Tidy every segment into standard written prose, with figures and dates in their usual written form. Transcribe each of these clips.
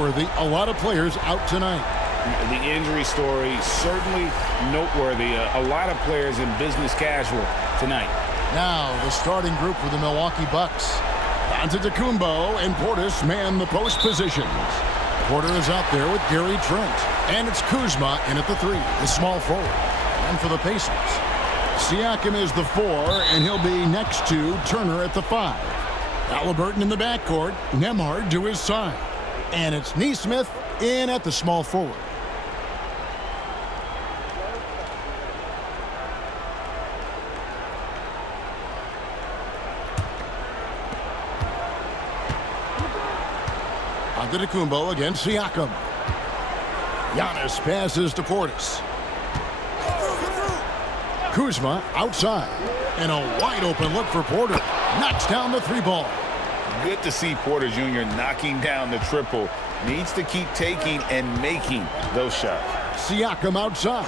noteworthy. A lot of players out tonight. The injury story certainly noteworthy. A lot of players in business casual tonight. Now the starting group for the Milwaukee Bucks. Antetokounmpo and Portis man the post positions. Porter is out there with Gary Trent. And it's Kuzma in at the 3, the small forward. And for the Pacers, Siakam is the 4, and he'll be next to Turner at the 5. Haliburton in the backcourt, Nembhard to his side. And it's Nesmith in at the small forward. Antetokounmpo against Siakam. Giannis passes to Portis. Kuzma outside. And a wide open look for Porter. Knocks down the 3 ball. Good to see Porter Jr. knocking down the triple. Needs to keep taking and making those shots. Siakam outside.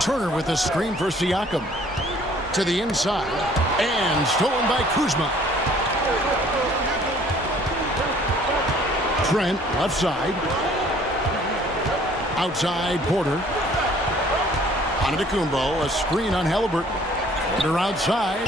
Turner with a screen for Siakam. To the inside. And stolen by Kuzma. Trent left side. Outside Porter. Antetokounmpo, a screen on Haliburton. Porter outside.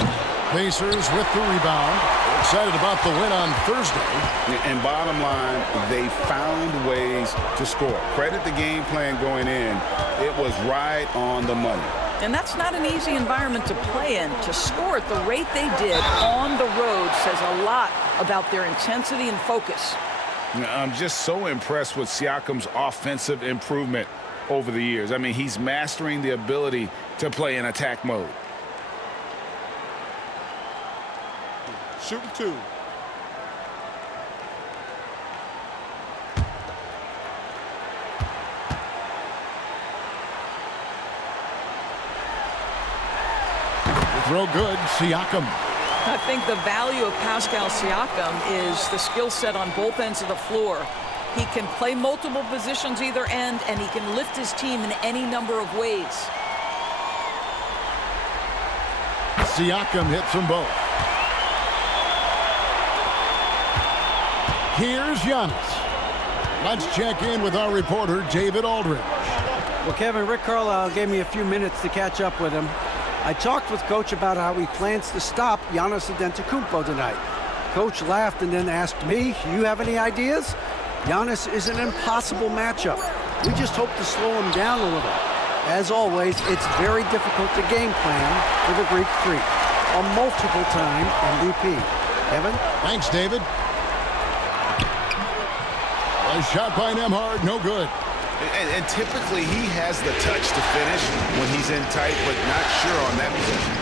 Pacers with the rebound. Excited about the win on Thursday. And bottom line, they found ways to score. Credit the game plan going in. It was right on the money. And that's not an easy environment to play in. To score at the rate they did on the road says a lot about their intensity and focus. I'm just so impressed with Siakam's offensive improvement over the years. I mean, he's mastering the ability to play in attack mode. Shooting 2. Throw good, Siakam. I think the value of Pascal Siakam is the skill set on both ends of the floor. He can play multiple positions either end, and he can lift his team in any number of ways. Siakam hits them both. Here's Giannis. Let's check in with our reporter, David Aldridge. Well, Kevin, Rick Carlisle gave me a few minutes to catch up with him. I talked with Coach about how he plans to stop Giannis Antetokounmpo tonight. Coach laughed and then asked me, you have any ideas? Giannis is an impossible matchup. We just hope to slow him down a little. As always, it's very difficult to game plan for the Greek Freak, a multiple-time MVP. Kevin? Thanks, David. A shot by Nembhard, no good. And typically he has the touch to finish when he's in tight, but not sure on that position.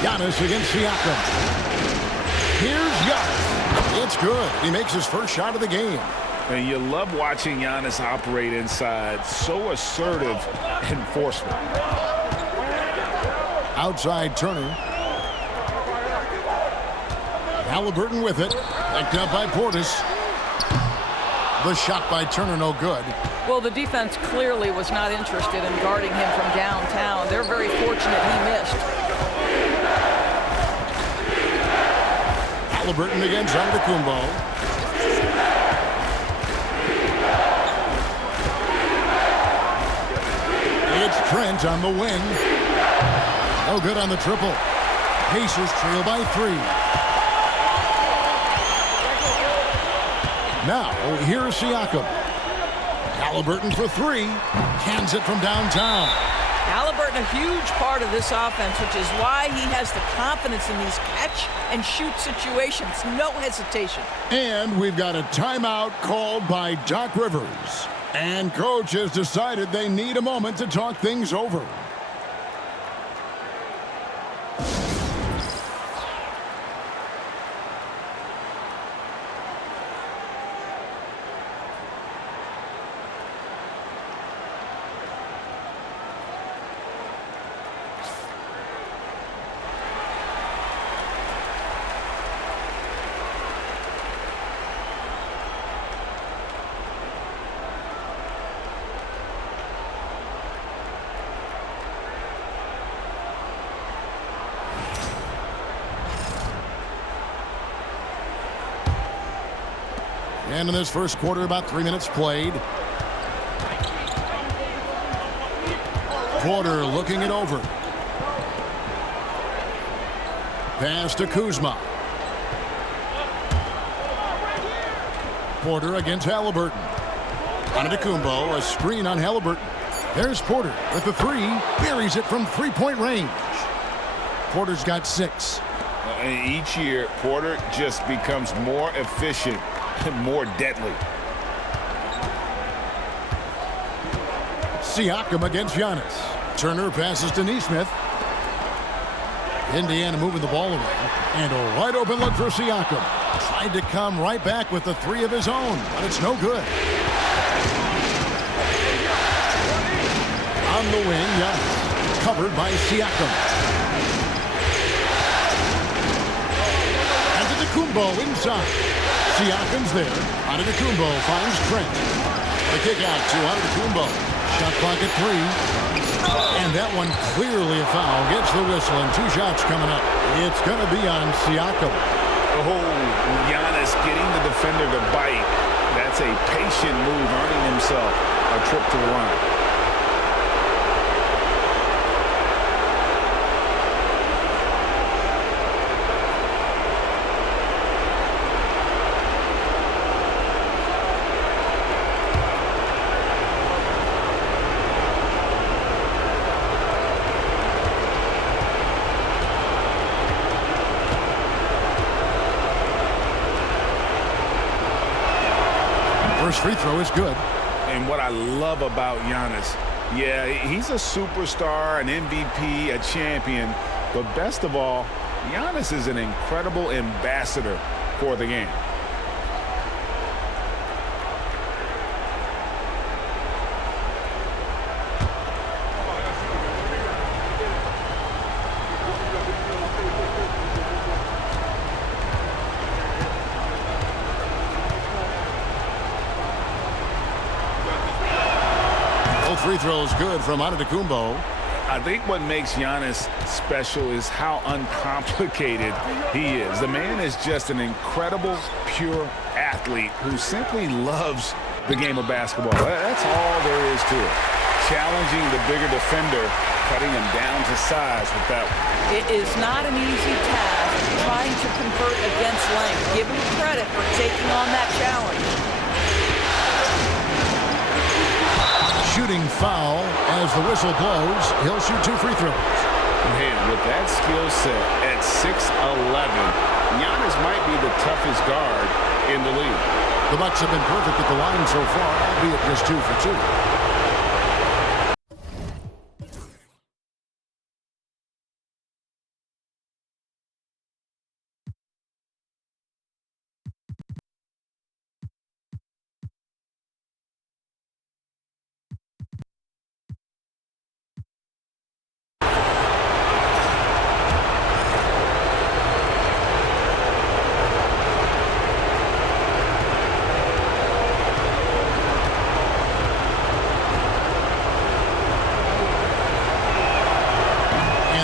Giannis against Siakam. Here's Giannis. It's good. He makes his first shot of the game. And you love watching Giannis operate inside. So assertive and forceful. Outside Turner. Haliburton with it. Picked up by Portis. The shot by Turner, no good. Well, the defense clearly was not interested in guarding him from downtown. They're very fortunate he missed. Haliburton against Antetokounmpo. It's Trent on the wing. No good on the triple. Pacers trail by 3. Now, here's Siakam. Haliburton for 3. Cans it from downtown. Haliburton, a huge part of this offense, which is why he has the confidence in these catch-and-shoot situations. No hesitation. And we've got a timeout called by Doc Rivers. And Coach has decided they need a moment to talk things over. And in this first quarter, about 3 minutes played. Porter looking it over. Pass to Kuzma. Porter against Haliburton. Antetokounmpo, a screen on Haliburton. There's Porter with the three. Buries it from three-point range. Porter's got 6. And each year, Porter just becomes more efficient and more deadly. Siakam against Giannis. Turner passes to Nesmith. Indiana moving the ball away. And a wide open look for Siakam. Tried to come right back with the 3 of his own, but it's no good. On the wing, Giannis. Covered by Siakam. Antetokounmpo inside. Siakam's there. Antetokounmpo finds Trent. The kick out to Antetokounmpo. Shot clock at 3. And that one clearly a foul. Gets the whistle and 2 shots coming up. It's going to be on Siakam. Oh, Giannis getting the defender to bite. That's a patient move, earning himself a trip to the line. First free throw is good. And what I love about Giannis, yeah, he's a superstar, an MVP, a champion, but best of all, Giannis is an incredible ambassador for the game. Free throws good from Antetokounmpo. I think what makes Giannis special is how uncomplicated he is. The man is just an incredible, pure athlete who simply loves the game of basketball. That's all there is to it. Challenging the bigger defender, cutting him down to size with that one. It is not an easy task trying to convert against length. Give him credit for taking on that challenge. Shooting foul as the whistle blows. He'll shoot 2 free throws. Man, with that skill set at 6'11", Giannis might be the toughest guard in the league. The Bucks have been perfect at the line so far, albeit just 2 for 2.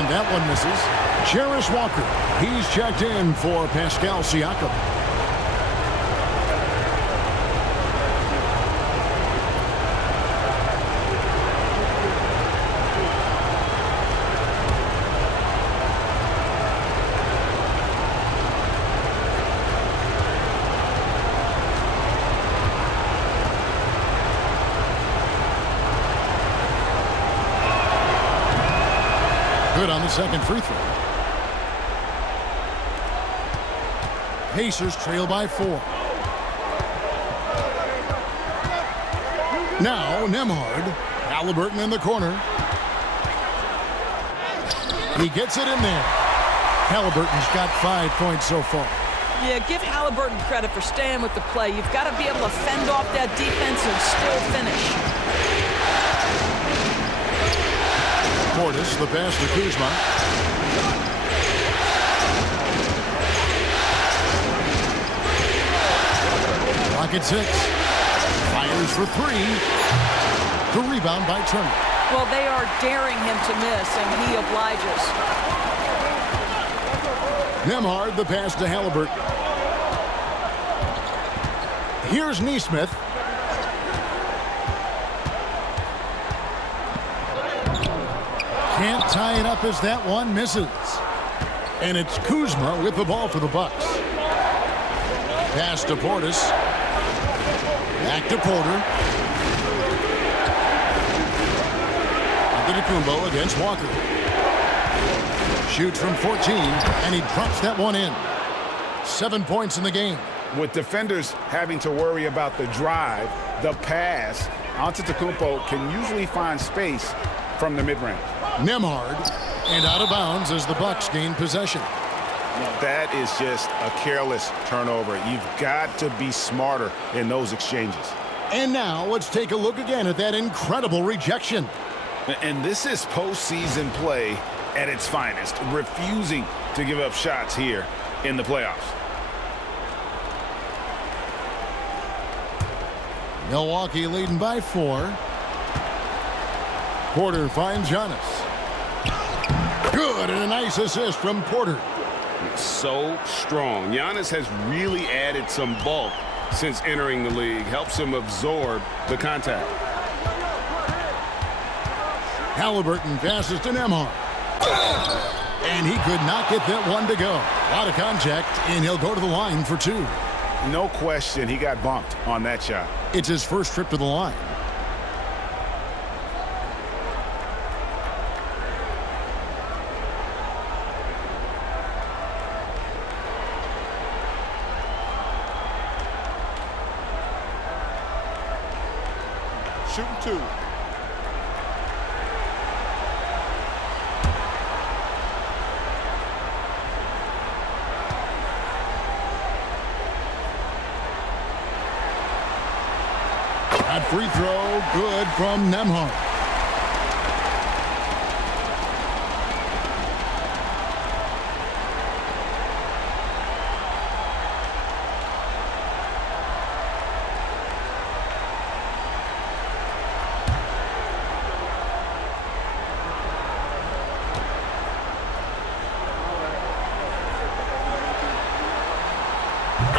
That one misses. Jarris Walker. He's checked in for Pascal Siakam. Good on the second free throw. Pacers trail by 4. Now Nembhard. Haliburton in the corner. He gets it in there. Haliburton's got 5 points so far. Yeah, give Haliburton credit for staying with the play. You've got to be able to fend off that defense and still finish. Portis, the pass to Kuzma. Clock at 6. Fires for 3. The rebound by Turner. Well, they are daring him to miss, and he obliges. Nembhard, the pass to Haliburton. Here's Nesmith. Can't tie it up as that one misses. And it's Kuzma with the ball for the Bucks. Pass to Portis. Back to Porter. Antetokounmpo against Walker. Shoots from 14, and he drops that one in. 7 points in the game. With defenders having to worry about the drive, the pass, Antetokounmpo can usually find space from the mid-range. Nembhard, and out of bounds as the Bucks gain possession. That is just a careless turnover. You've got to be smarter in those exchanges. And now let's take a look again at that incredible rejection. And this is postseason play at its finest, refusing to give up shots here in the playoffs. Milwaukee leading by 4. Porter finds Giannis. Good, and a nice assist from Porter. So strong. Giannis has really added some bulk since entering the league. Helps him absorb the contact. Haliburton passes to Nembhard. And he could not get that one to go. A lot of contact, and he'll go to the line for 2. No question he got bumped on that shot. It's his first trip to the line. Shooting 2. That free throw, good from Nembhard.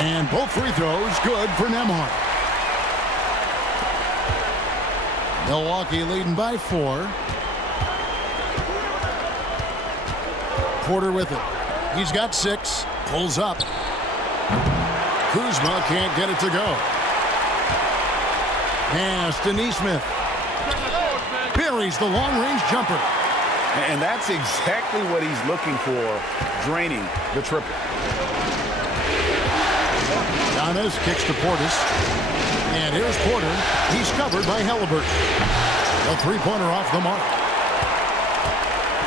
And both free throws good for Nembhard. Milwaukee leading by 4. Porter with it. He's got 6. Pulls up. Kuzma can't get it to go. Pass to Nesmith. Buries the long-range jumper. And that's exactly what he's looking for, draining the triple. Giannis kicks to Portis. And here's Porter. He's covered by Haliburton. A three-pointer off the mark.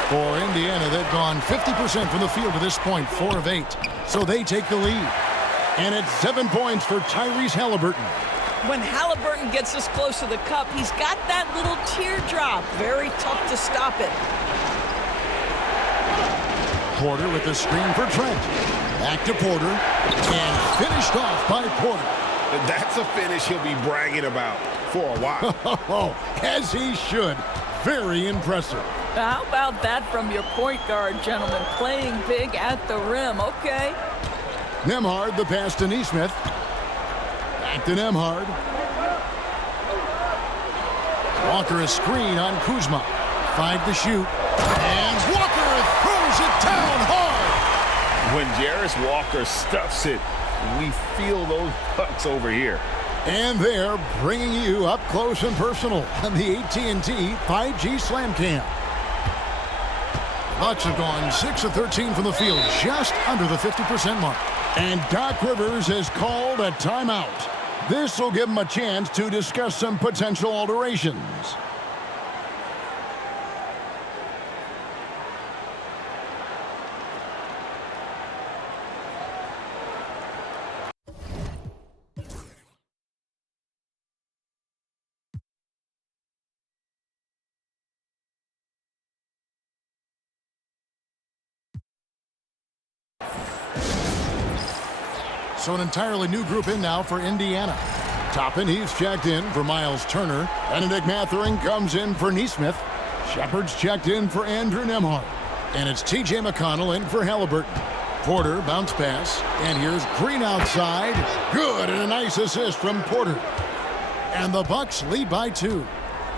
For Indiana, they've gone 50% from the field to this point, 4 of 8. So they take the lead. And it's 7 points for Tyrese Haliburton. When Haliburton gets this close to the cup, he's got that little teardrop. Very tough to stop it. Porter with the screen for Trent. Back to Porter. And finished off by Porter. That's a finish he'll be bragging about for a while. As he should. Very impressive. How about that from your point guard, gentlemen? Playing big at the rim. Okay. Nembhard, the pass to Nesmith. Back to Nembhard. Walker a screen on Kuzma. 5 to shoot. And Walker throws it down hard. When Jarris Walker stuffs it, we feel those Bucks over here. And they're bringing you up close and personal on the AT&T 5G Slam Cam. The Bucks have gone 6 of 13 from the field, just under the 50% mark. And Doc Rivers has called a timeout. This will give him a chance to discuss some potential alterations. So an entirely new group in now for Indiana. Toppin, he's checked in for Miles Turner. Benedict Mathurin comes in for Nesmith. Shepard's checked in for Andrew Nembhard. And it's T.J. McConnell in for Haliburton. Porter, bounce pass. And here's Green outside. Good, and a nice assist from Porter. And the Bucks lead by 2.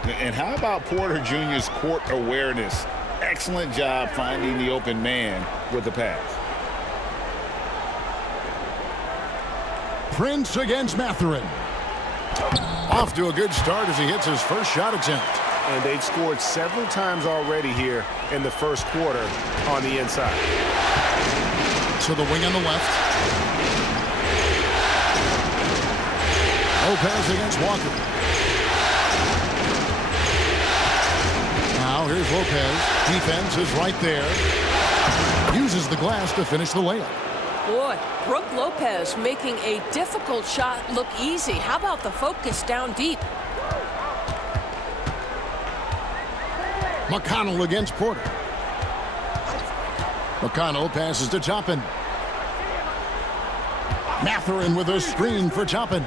And how about Porter Jr.'s court awareness? Excellent job finding the open man with the pass. Prince against Mathurin. Off to a good start as he hits his first shot attempt. And they've scored several times already here in the first quarter on the inside. To the wing on the left. Lopez against Walker. Now here's Lopez. Defense is right there. Uses the glass to finish the layup. Boy, Brook Lopez making a difficult shot look easy. How about the focus down deep? McConnell against Porter. McConnell passes to Toppin. Mathurin with a screen for Toppin.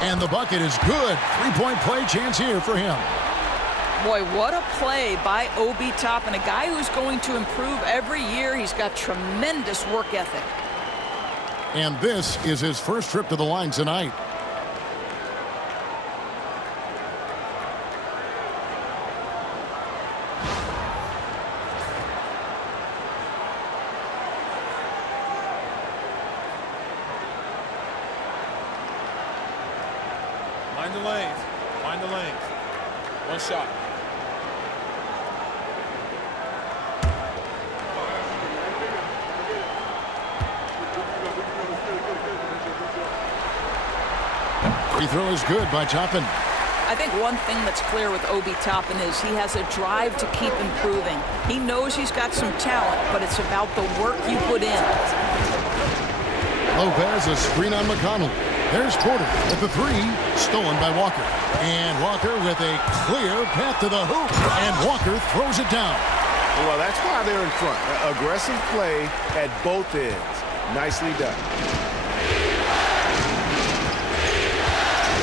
And the bucket is good. 3-point play chance here for him. Boy, what a play by Obi Toppin, a guy who's going to improve every year. He's got tremendous work ethic. And this is his first trip to the line tonight. Find the lanes. Find the lanes. One shot. Free throw is good by Toppin. I think one thing that's clear with Obi Toppin is he has a drive to keep improving. He knows he's got some talent, but it's about the work you put in. Lopez, a screen on McConnell. There's Porter with the 3, stolen by Walker. And Walker with a clear path to the hoop. And Walker throws it down. Well, that's why they're in front. Aggressive play at both ends. Nicely done.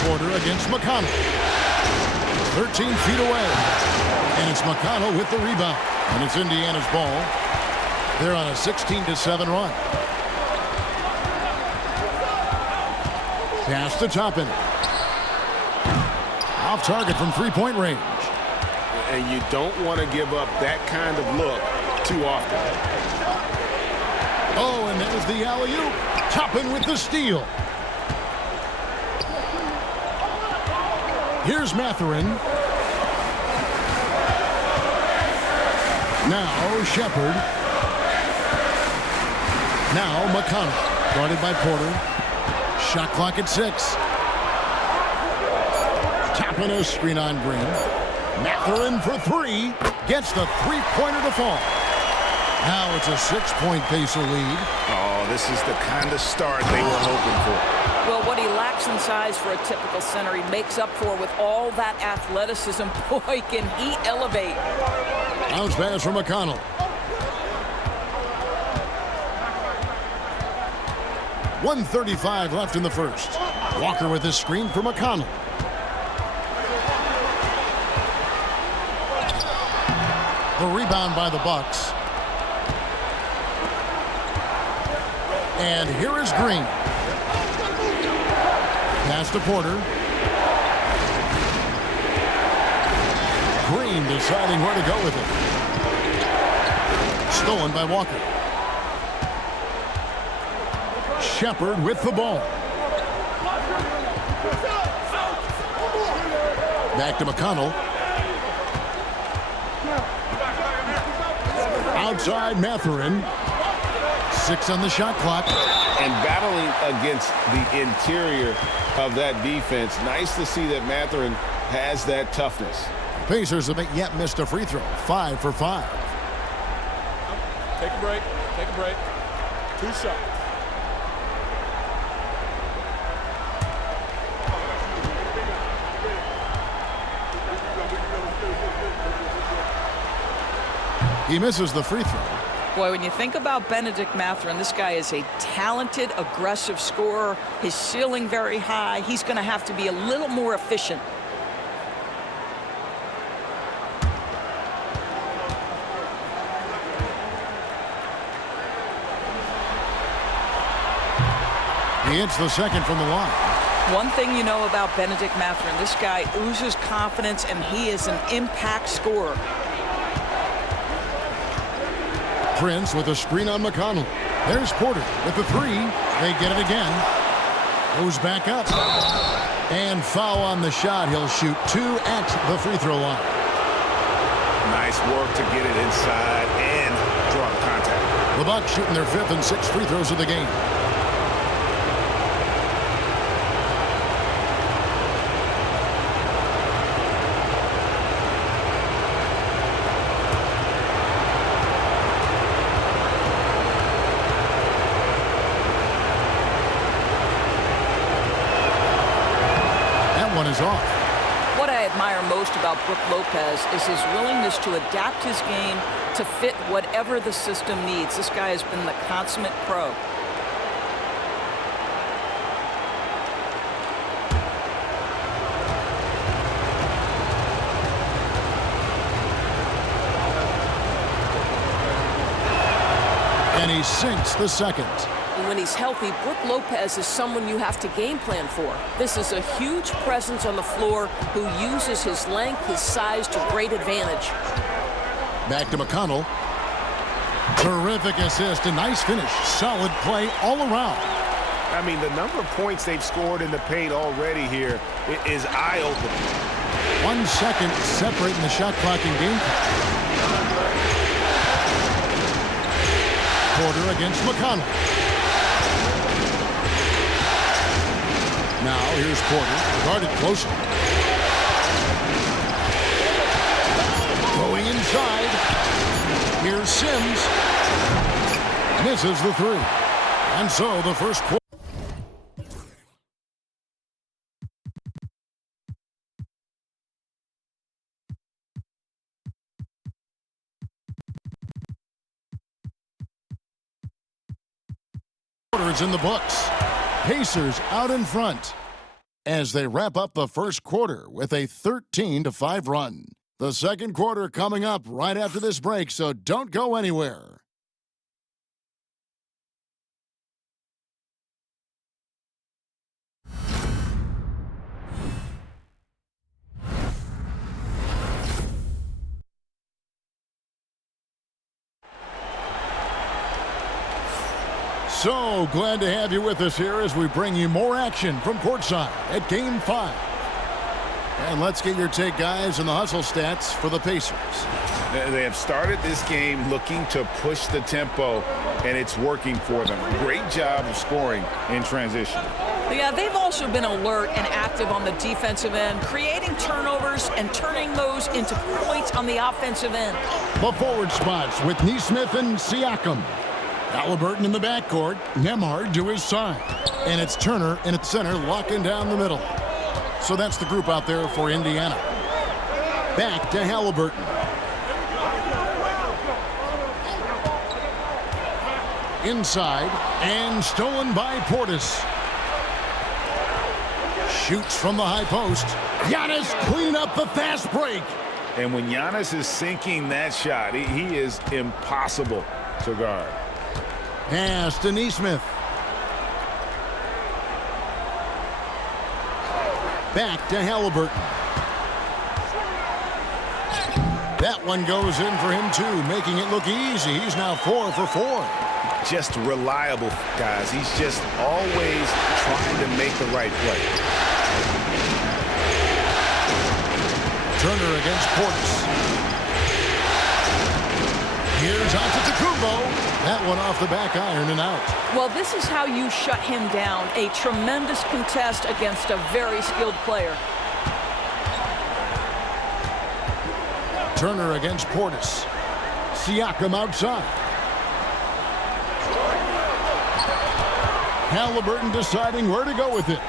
Porter against McConnell. 13 feet away. And it's McConnell with the rebound. And it's Indiana's ball. They're on a 16-7 run. Pass to Toppin. Off target from 3-point range. And you don't want to give up that kind of look too often. Oh, and there's the alley-oop. Toppin with the steal. Here's Mathurin. Now Shepard. Now McConnell. Guarded by Porter. Shot clock at 6. Toppin a screen on Green. Mathurin for 3. Gets the 3-pointer to fall. Now it's a 6-point Pacer lead. Oh, this is the kind of start they were hoping for. Well, what he lacks in size for a typical center, he makes up for with all that athleticism. Boy, can he elevate. Bounce pass from McConnell. .135 left in the first. Walker with his screen for McConnell. The rebound by the Bucks. And here is Green. Pass to Porter. Green deciding where to go with it. Stolen by Walker. Shepard with the ball. Back to McConnell. Outside Mathurin. 6 on the shot clock. And battling against the interior of that defense. Nice to see that Mathurin has that toughness. Pacers haven't yet missed a free throw. 5 for 5. Take a break. Take a break. 2 shots. He misses the free throw. Boy, when you think about Benedict Mathurin, this guy is a talented, aggressive scorer. His ceiling very high. He's going to have to be a little more efficient. He hits the second from the line. One thing you know about Benedict Mathurin, this guy oozes confidence, and he is an impact scorer. Prince with a screen on McConnell. There's Porter with the three. They get it again. Goes back up. And foul on the shot. He'll shoot 2 at the free throw line. Nice work to get it inside and draw the contact. The Bucks shooting their 5th and 6th free throws of the game. One is off. What I admire most about Brook Lopez is his willingness to adapt his game to fit whatever the system needs. This guy has been the consummate pro. And he sinks the second. When he's healthy, Brook Lopez is someone you have to game plan for. This is a huge presence on the floor who uses his length, his size to great advantage. Back to McConnell. Terrific assist, a nice finish. Solid play all around. I mean, the number of points they've scored in the paint already here is eye-opening. 1 second separating the shot clock and game clock. Porter against McConnell. Now here's Porter, guarded closely. Going inside. Here's Sims. Misses the three. And so the first quarter. Is in the books. Pacers out in front as they wrap up the first quarter with a 13-5 run. The second quarter coming up right after this break, so don't go anywhere. So glad to have you with us here as we bring you more action from courtside at Game 5. And let's get your take, guys, on the hustle stats for the Pacers. They have started this game looking to push the tempo, and it's working for them. Great job of scoring in transition. Yeah, they've also been alert and active on the defensive end, creating turnovers and turning those into points on the offensive end. The forward spots with Nesmith and Siakam. Haliburton in the backcourt, Nembhard to his side. And it's Turner in its center, locking down the middle. So that's the group out there for Indiana. Back to Haliburton. Inside, and stolen by Portis. Shoots from the high post. Giannis clean up the fast break. And when Giannis is sinking that shot, he is impossible to guard. Pass to Nesmith. Back to Haliburton. That one goes in for him, too, making it look easy. He's now 4 for 4. Just reliable, guys. He's just always trying to make the right play. Turner against Portis. Here's Antetokounmpo. That one off the back iron and out. Well, this is how you shut him down. A tremendous contest against a very skilled player. Turner against Portis. Siakam outside. Haliburton deciding where to go with it.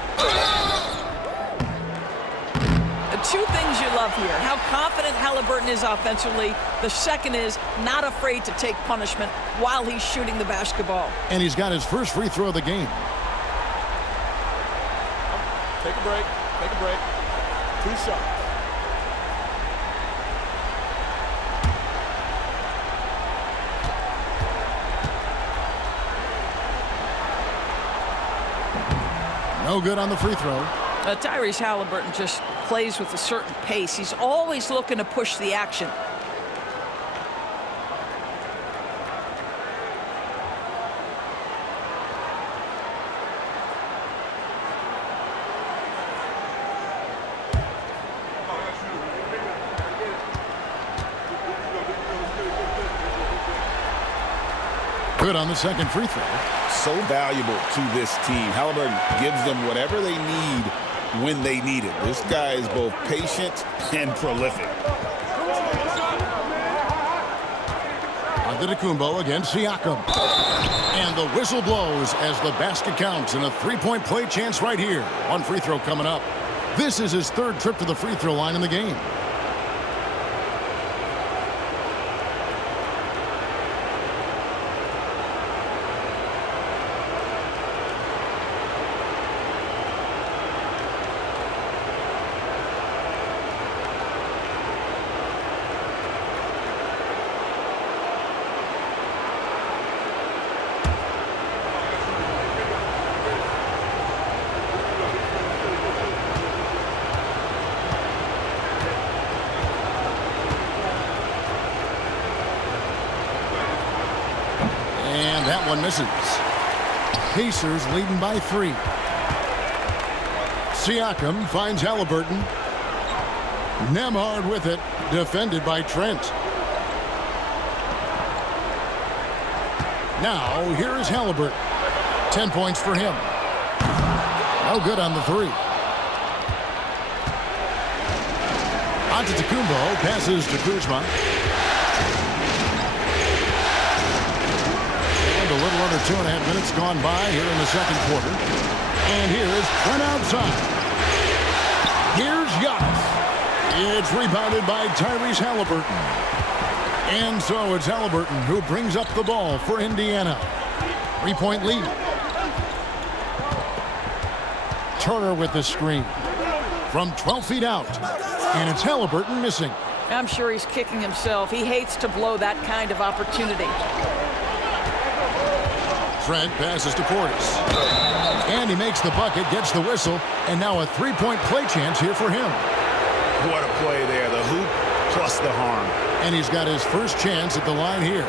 Two things you love here. How confident Haliburton is offensively. The second is not afraid to take punishment while he's shooting the basketball. And he's got his first free throw of the game. Take a break. Take a break. 2 shots. No good on the free throw. Tyrese Haliburton just plays with a certain pace. He's always looking to push the action. Good on the second free throw. So valuable to this team. Haliburton gives them whatever they need when they need it. This guy is both patient and prolific. Antetokounmpo against Siakam. And the whistle blows as the basket counts and a three-point play chance right here. One free throw coming up. This is his third trip to the free throw line in the game. And that one misses. Pacers leading by 3. Siakam finds Haliburton. Nembhard with it, defended by Trent. Now, here is Haliburton. 10 points for him. No good on the 3. Antetokounmpo passes to Kuzma. A little under 2.5 minutes gone by here in the second quarter. And here's Trent outside. Here's Giannis. It's rebounded by Tyrese Haliburton. And so it's Haliburton who brings up the ball for Indiana. 3-point lead. Turner with the screen. From 12 feet out. And it's Haliburton missing. I'm sure he's kicking himself. He hates to blow that kind of opportunity. Trent passes to Portis. And he makes the bucket, gets the whistle, and now a three-point play chance here for him. What a play there. The hoop plus the harm. And he's got his first chance at the line here.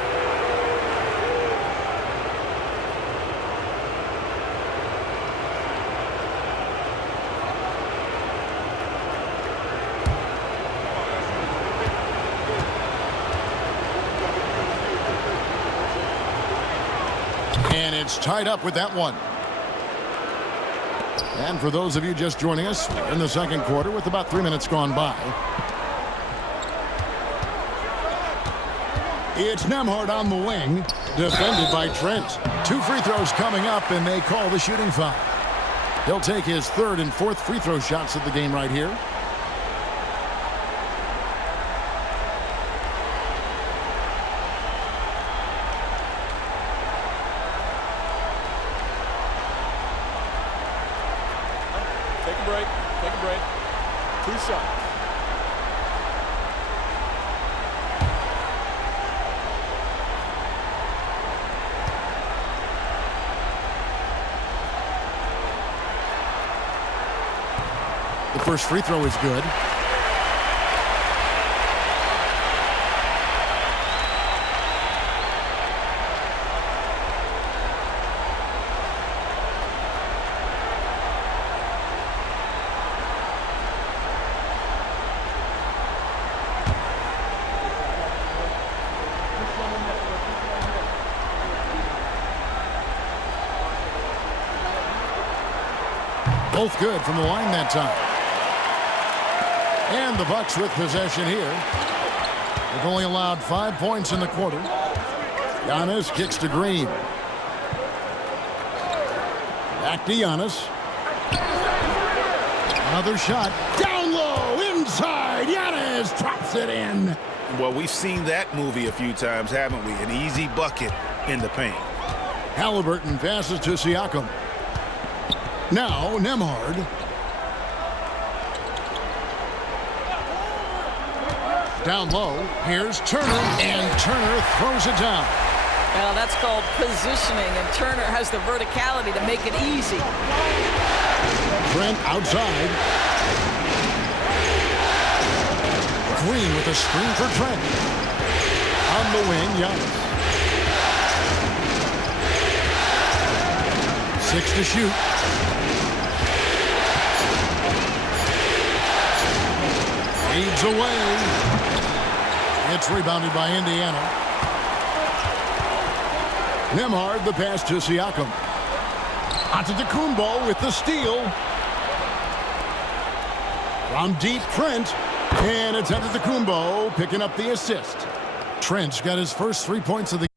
And it's tied up with that one. And for those of you just joining us, we're in the second quarter with about 3 minutes gone by. It's Nembhard on the wing, defended by Trent. 2 free throws coming up, and they call the shooting foul. He'll take his third and fourth free throw shots of the game right here. Take a break. Take a break. 2 shots. The first free throw is good. Both good from the line that time. And the Bucks with possession here. They've only allowed 5 points in the quarter. Giannis kicks to Green. Back to Giannis. Another shot. Down low, inside. Giannis drops it in. Well, we've seen that movie a few times, haven't we? An easy bucket in the paint. Haliburton passes to Siakam. Now Nembhard. Down low, here's Turner, and Turner throws it down. Well, that's called positioning, and Turner has the verticality to make it easy. Trent outside. Green with a screen for Trent. On the wing, Giannis. 6 to shoot. Fades away. It's rebounded by Indiana. Nembhard the pass to Siakam. Antetokounmpo with the steal. From deep, Trent. And it's Antetokounmpo picking up the assist. Trent's got his first 3 points of the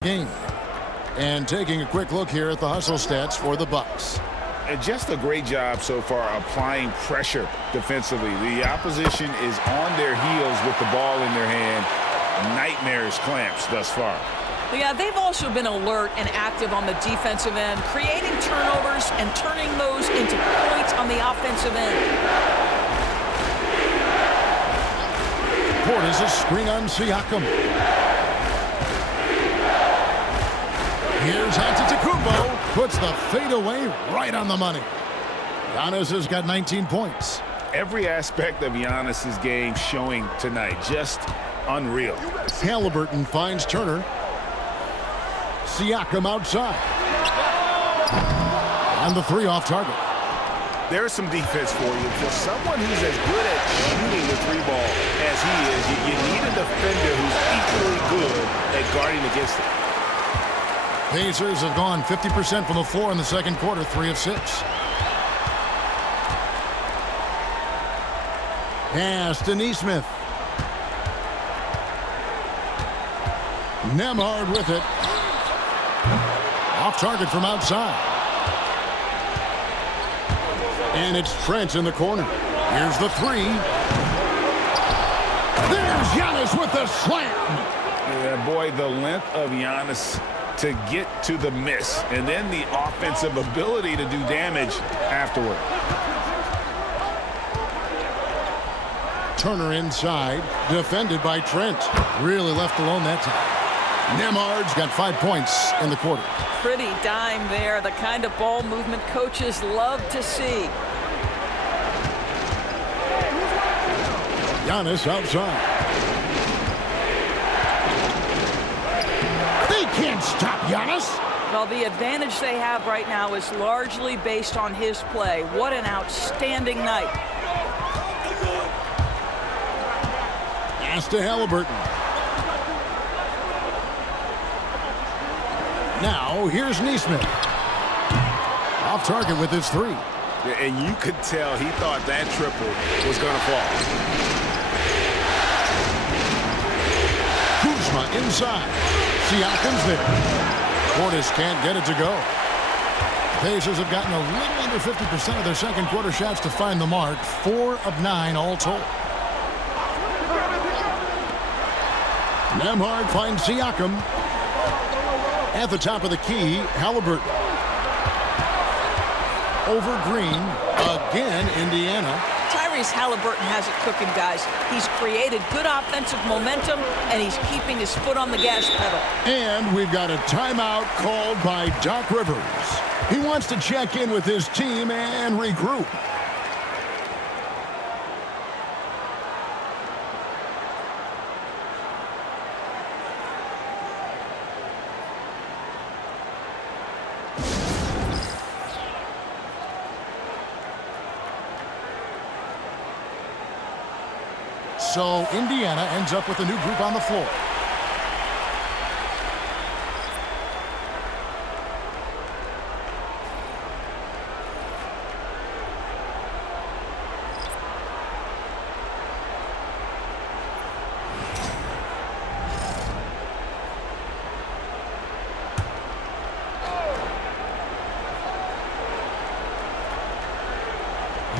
game. And taking a quick look here at the hustle stats for the Bucks. And just a great job so far applying pressure defensively. The opposition is on their heels with the ball in their hand. Nightmarish clamps thus far. Yeah, they've also been alert and active on the defensive end, creating turnovers and turning those into points on the offensive end. Portis a screen on Siakam. Here's Antetokounmpo. Puts the fadeaway right on the money. Giannis has got 19 points. Every aspect of Giannis's game showing tonight. Just unreal. Haliburton finds Turner. Siakam outside. And the 3 off target. There's some defense for you. For someone who's as good at shooting the 3 ball as he is, you need a defender who's equally good at guarding against it. Pacers have gone 50% from the floor in the second quarter, 3 of 6. Pass to Nesmith. Nembhard with it. Off target from outside. And it's Trent in the corner. Here's the 3. There's Giannis with the slam. Yeah, boy, the length of Giannis to get to the miss, and then the offensive ability to do damage afterward. Turner inside, defended by Trent. Really left alone that time. Nembhard's got 5 points in the quarter. Pretty dime there, the kind of ball movement coaches love to see. Giannis outside. They can't stop Giannis. Well, the advantage they have right now is largely based on his play. What an outstanding night. Pass to Haliburton. Now, here's Nesmith. Off target with his 3. And you could tell he thought that triple was going to fall. Kuzma inside. Siakam's there. Portis can't get it to go. Pacers have gotten a little under 50% of their second quarter shots to find the mark. 4 of 9 all told. Nembhard finds Siakam. At the top of the key, Haliburton. Over Green. Again, Indiana. Tyrese Haliburton has it cooking, guys. He's created good offensive momentum, and he's keeping his foot on the gas pedal. And we've got a timeout called by Doc Rivers. He wants to check in with his team and regroup. So Indiana ends up with a new group on the floor.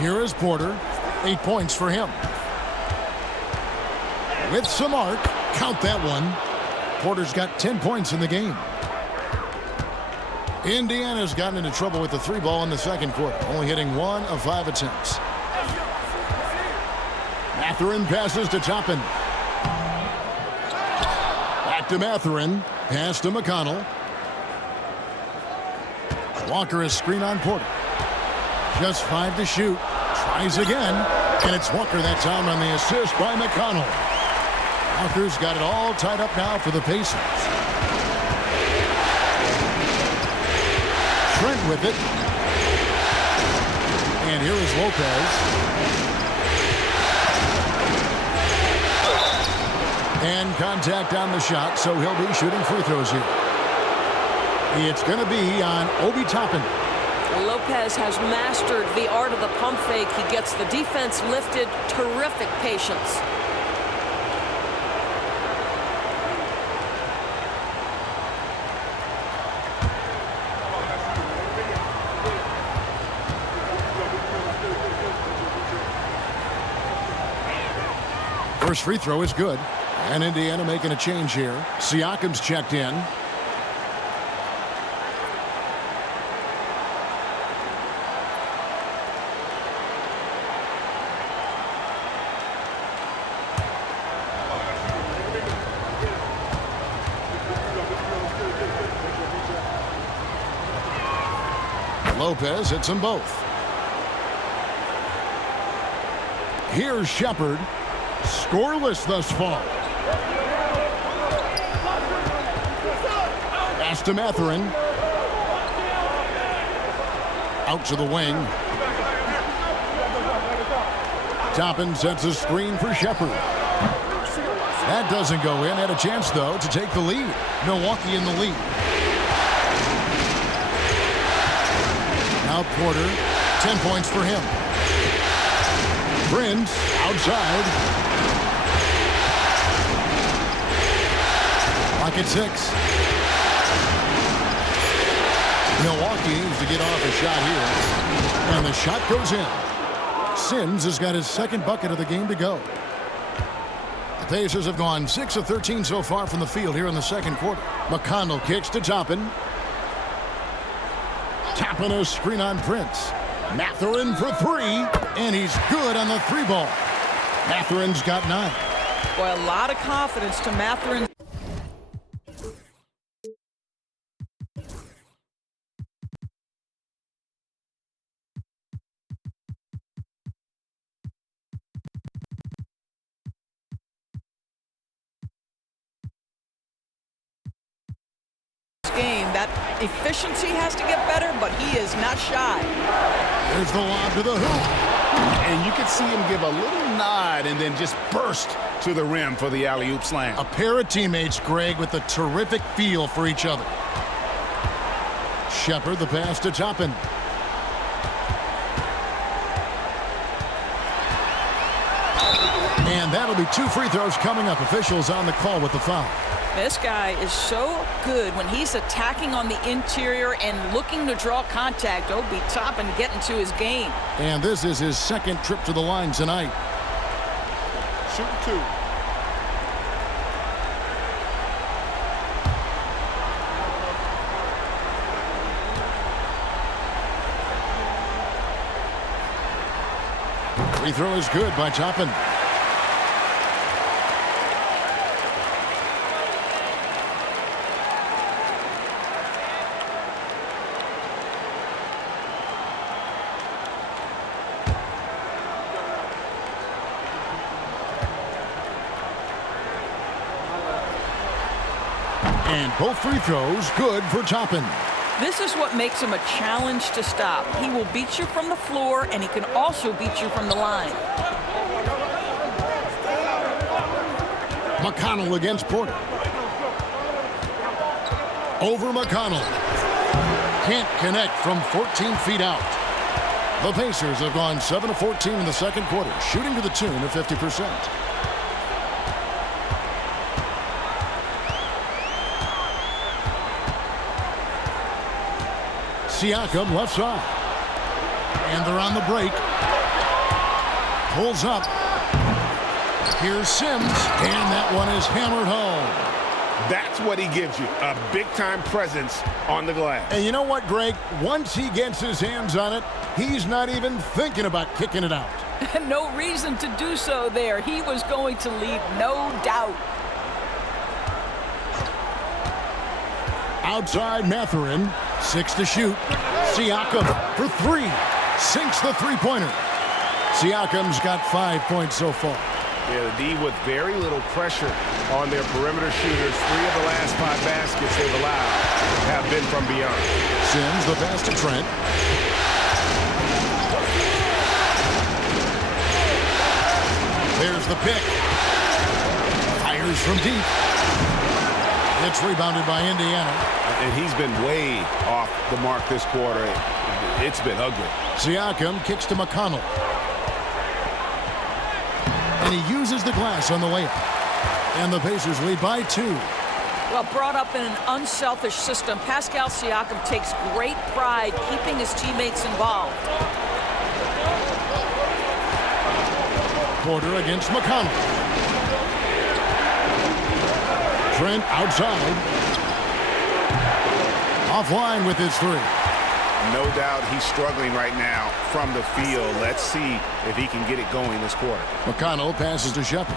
Here is Porter. 8 points for him. With some arc, count that one. Porter's got 10 points in the game. Indiana's gotten into trouble with the 3 ball in the second quarter, only hitting 1 of 5 attempts. Mathurin passes to Toppin. Back to Mathurin. Pass to McConnell. Walker is screen on Porter. Just 5 to shoot. Tries again. And it's Walker that time on the assist by McConnell. Walker's got it all tied up now for the Pacers. Trent with it. And here is Lopez. And contact on the shot, so he'll be shooting free throws here. It's going to be on Obi Toppin. Lopez has mastered the art of the pump fake. He gets the defense lifted. Terrific patience. First free throw is good. And Indiana making a change here. Siakam's checked in. Lopez hits them both. Here's Shepard. Scoreless thus far. Pass to Mathurin. Out to the wing. Toppin sets a screen for Shepard. That doesn't go in. Had a chance, though, to take the lead. Milwaukee in the lead. Now Porter, 10 points for him. Prince outside. Clock at 6. Milwaukee needs to get off a shot here. And the shot goes in. Sims has got his second bucket of the game to go. The Pacers have gone 6 of 13 so far from the field here in the second quarter. McConnell kicks to Toppin. Toppin a screen on Prince. Mathurin for 3, and he's good on the 3 ball. Mathurin's got 9. Boy, a lot of confidence to Mathurin. Game. That efficiency has to get better, but he is not shy. There's the lob to the hoop. And you can see him give a little nod and then just burst to the rim for the alley-oop slam. A pair of teammates, Greg, with a terrific feel for each other. Shepard the pass to Toppin. And that'll be 2 free throws coming up. Officials on the call with the foul. This guy is so good when he's attacking on the interior and looking to draw contact. Obi Toppin getting to his game. And this is his second trip to the line tonight. Shooting 2. Free throw is good by Toppin. And both free throws good for Toppin. This is what makes him a challenge to stop. He will beat you from the floor, and he can also beat you from the line. McConnell against Porter. Over McConnell. Can't connect from 14 feet out. The Pacers have gone 7 of 14 in the second quarter, shooting to the tune of 50%. Siakam left side. And they're on the break. Pulls up. Here's Sims. And that one is hammered home. That's what he gives you, a big-time presence on the glass. And you know what, Greg? Once he gets his hands on it, he's not even thinking about kicking it out. No reason to do so there. He was going to leave, no doubt. Outside Mathurin, 6 to shoot. Siakam for 3. Sinks the three-pointer. Siakam's got 5 points so far. Yeah, the D with very little pressure on their perimeter shooters. 3 of the last 5 baskets they've allowed have been from beyond. Sims the pass to Trent. There's the pick. Fires from deep. It's rebounded by Indiana. And he's been way off the mark this quarter. It's been ugly. Siakam kicks to McConnell. And he uses the glass on the layup. And the Pacers lead by 2. Well, brought up in an unselfish system, Pascal Siakam takes great pride keeping his teammates involved. Porter against McConnell. Trent outside. Offline with his 3. No doubt he's struggling right now from the field. Let's see if he can get it going this quarter. McConnell passes to Shepard.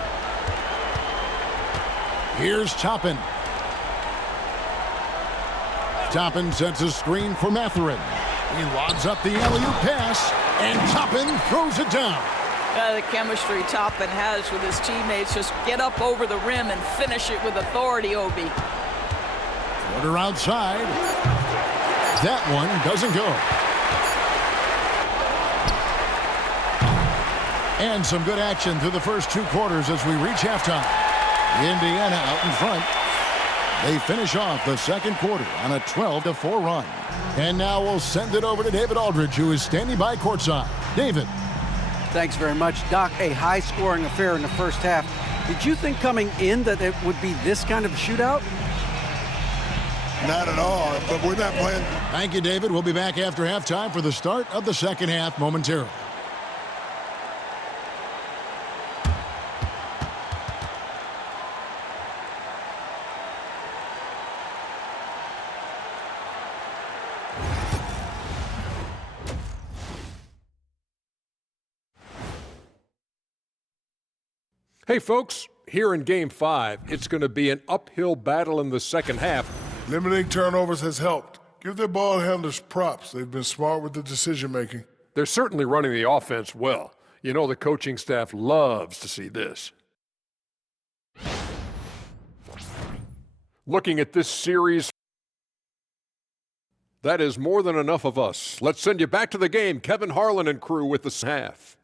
Here's Toppin. Toppin sets a screen for Mathurin. He lobs up the alley-oop pass, and Toppin throws it down. The chemistry Toppin has with his teammates. Just get up over the rim and finish it with authority, Obi. Porter outside. That one doesn't go. And some good action through the first 2 quarters as we reach halftime. Indiana out in front. They finish off the second quarter on a 12-4 run. And now we'll send it over to David Aldridge, who is standing by courtside. David. Thanks very much, Doc. A high-scoring affair in the first half. Did you think coming in that it would be this kind of a shootout? Not at all, but we're not playing. Thank you, David. We'll be back after halftime for the start of the second half momentarily. Hey, folks, here in Game 5, it's going to be an uphill battle in the second half. Limiting turnovers has helped. Give their ball handlers props. They've been smart with the decision-making. They're certainly running the offense well. You know the coaching staff loves to see this. Looking at this series, that is more than enough of us. Let's send you back to the game. Kevin Harlan and crew with the half.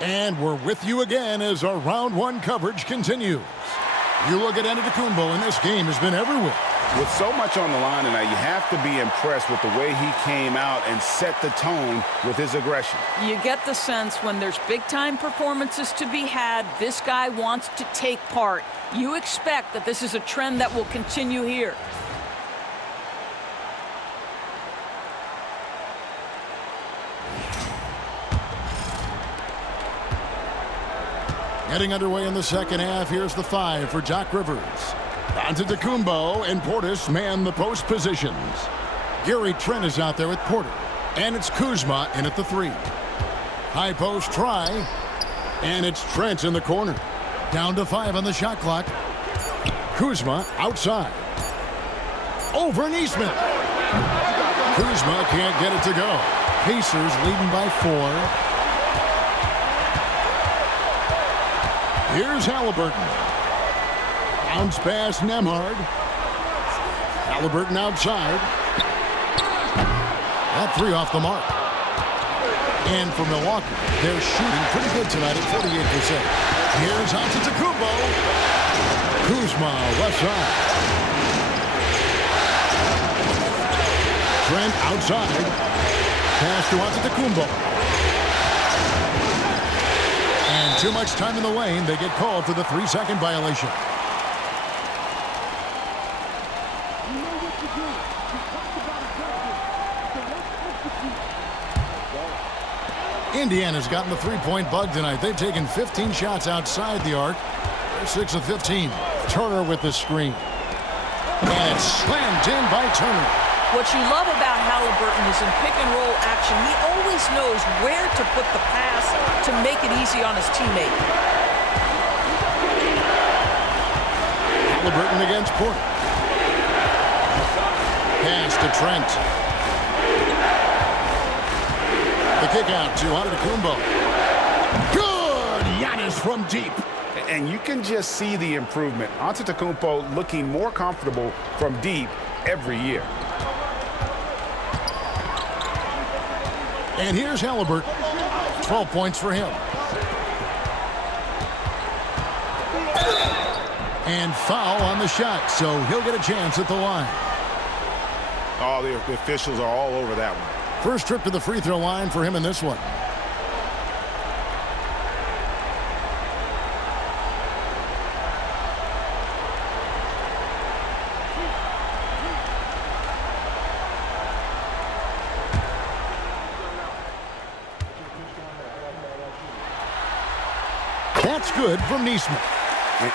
And we're with you again as our round 1 coverage continues. You look at Antetokounmpo, and this game has been everywhere. With so much on the line tonight, you have to be impressed with the way he came out and set the tone with his aggression. You get the sense when there's big-time performances to be had, this guy wants to take part. You expect that this is a trend that will continue here. Getting underway in the second half, here's the 5 for Doc Rivers. Antetokounmpo and Portis man the post positions. Gary Trent is out there with Porter. And it's Kuzma in at the 3. High post try. And it's Trent in the corner. Down to 5 on the shot clock. Kuzma outside. Over Neesmith. Kuzma can't get it to go. Pacers leading by 4. Here's Haliburton. Bounce pass Nemhard. Haliburton outside. That 3 off the mark. And for Milwaukee, they're shooting pretty good tonight at 48%. Here's Antetokounmpo. Kuzma left side. Trent outside. Pass to Antetokounmpo. And too much time in the lane. They get called for the 3-second violation. Indiana's gotten the three-point bug tonight. They've taken 15 shots outside the arc. They're 6 of 15. Turner with the screen. And it's slammed in by Turner. What you love about Haliburton is in pick-and-roll action, he always knows where to put the pass to make it easy on his teammate. Haliburton against Porter. Pass to Trent. The kick out to Antetokounmpo. Good! Giannis from deep. And you can just see the improvement. Antetokounmpo looking more comfortable from deep every year. And here's Haliburton. 12 points for him. And foul on the shot, so he'll get a chance at the line. Oh, the officials are all over that one. First trip to the free throw line for him in this one. That's good from Nesmith.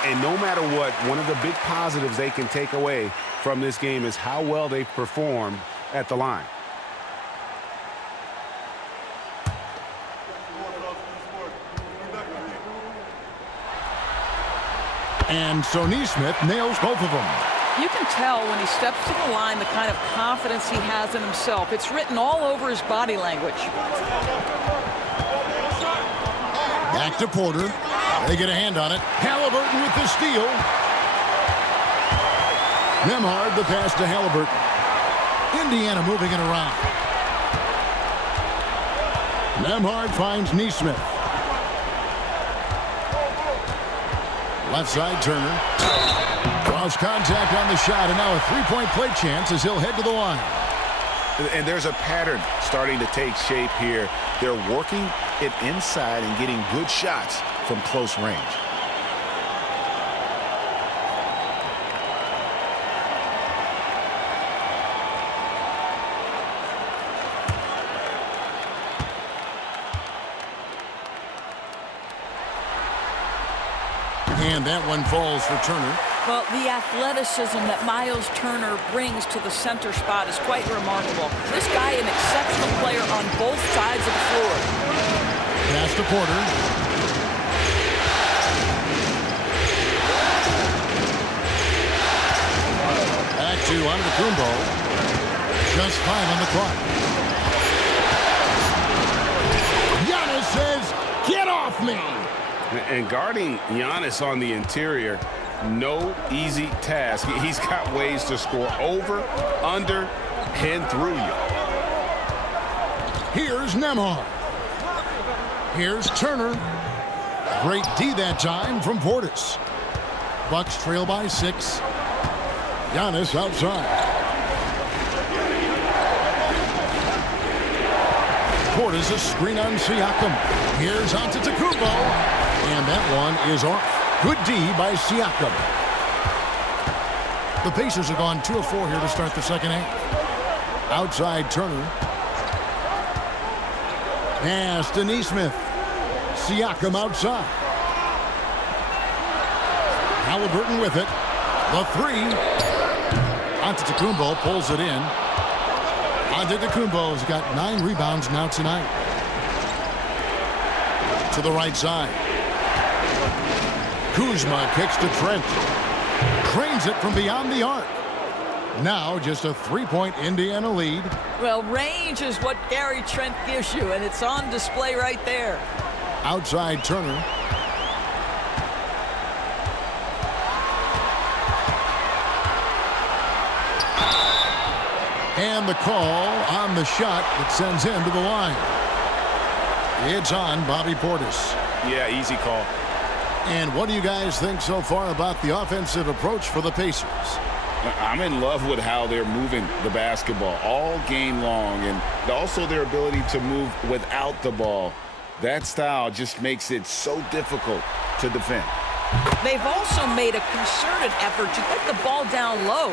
And no matter what, one of the big positives they can take away from this game is how well they've performed at the line. And so Nesmith nails both of them. You can tell when he steps to the line the kind of confidence he has in himself. It's written all over his body language. Back to Porter. They get a hand on it. Haliburton with the steal. Nembhard the pass to Haliburton. Indiana moving it around. Nembhard finds Nesmith. Left side, Turner. Draws contact on the shot, and now a three-point play chance as he'll head to the line. And there's a pattern starting to take shape here. They're working it inside and getting good shots from close range. And that one falls for Turner. Well, the athleticism that Miles Turner brings to the center spot is quite remarkable. This guy, an exceptional player on both sides of the floor. Pass to Porter. Back to Antetokounmpo. Just 5 on the clock. Giannis says, "Get off me!" And guarding Giannis on the interior, no easy task. He's got ways to score over, under, and through you. Here's Nembhard. Here's Turner. Great D that time from Portis. Bucks trail by 6. Giannis outside. Portis a screen on Siakam. Here's Antetokounmpo. And that one is off. Good D by Siakam. The Pacers have gone 2 of 4 here to start the second half. Outside Turner. Pass to Nesmith. Siakam outside. Haliburton with it. The 3. Antetokounmpo pulls it in. Antetokounmpo's got 9 rebounds now tonight. To the right side. Kuzma kicks to Trent. Cranes it from beyond the arc. Now just a 3-point Indiana lead. Well, range is what Gary Trent gives you, and it's on display right there. Outside Turner. And the call on the shot that sends him to the line. It's on Bobby Portis. Yeah, easy call. And what do you guys think so far about the offensive approach for the Pacers? I'm in love with how they're moving the basketball all game long, and also their ability to move without the ball. That style just makes it so difficult to defend. They've also made a concerted effort to get the ball down low.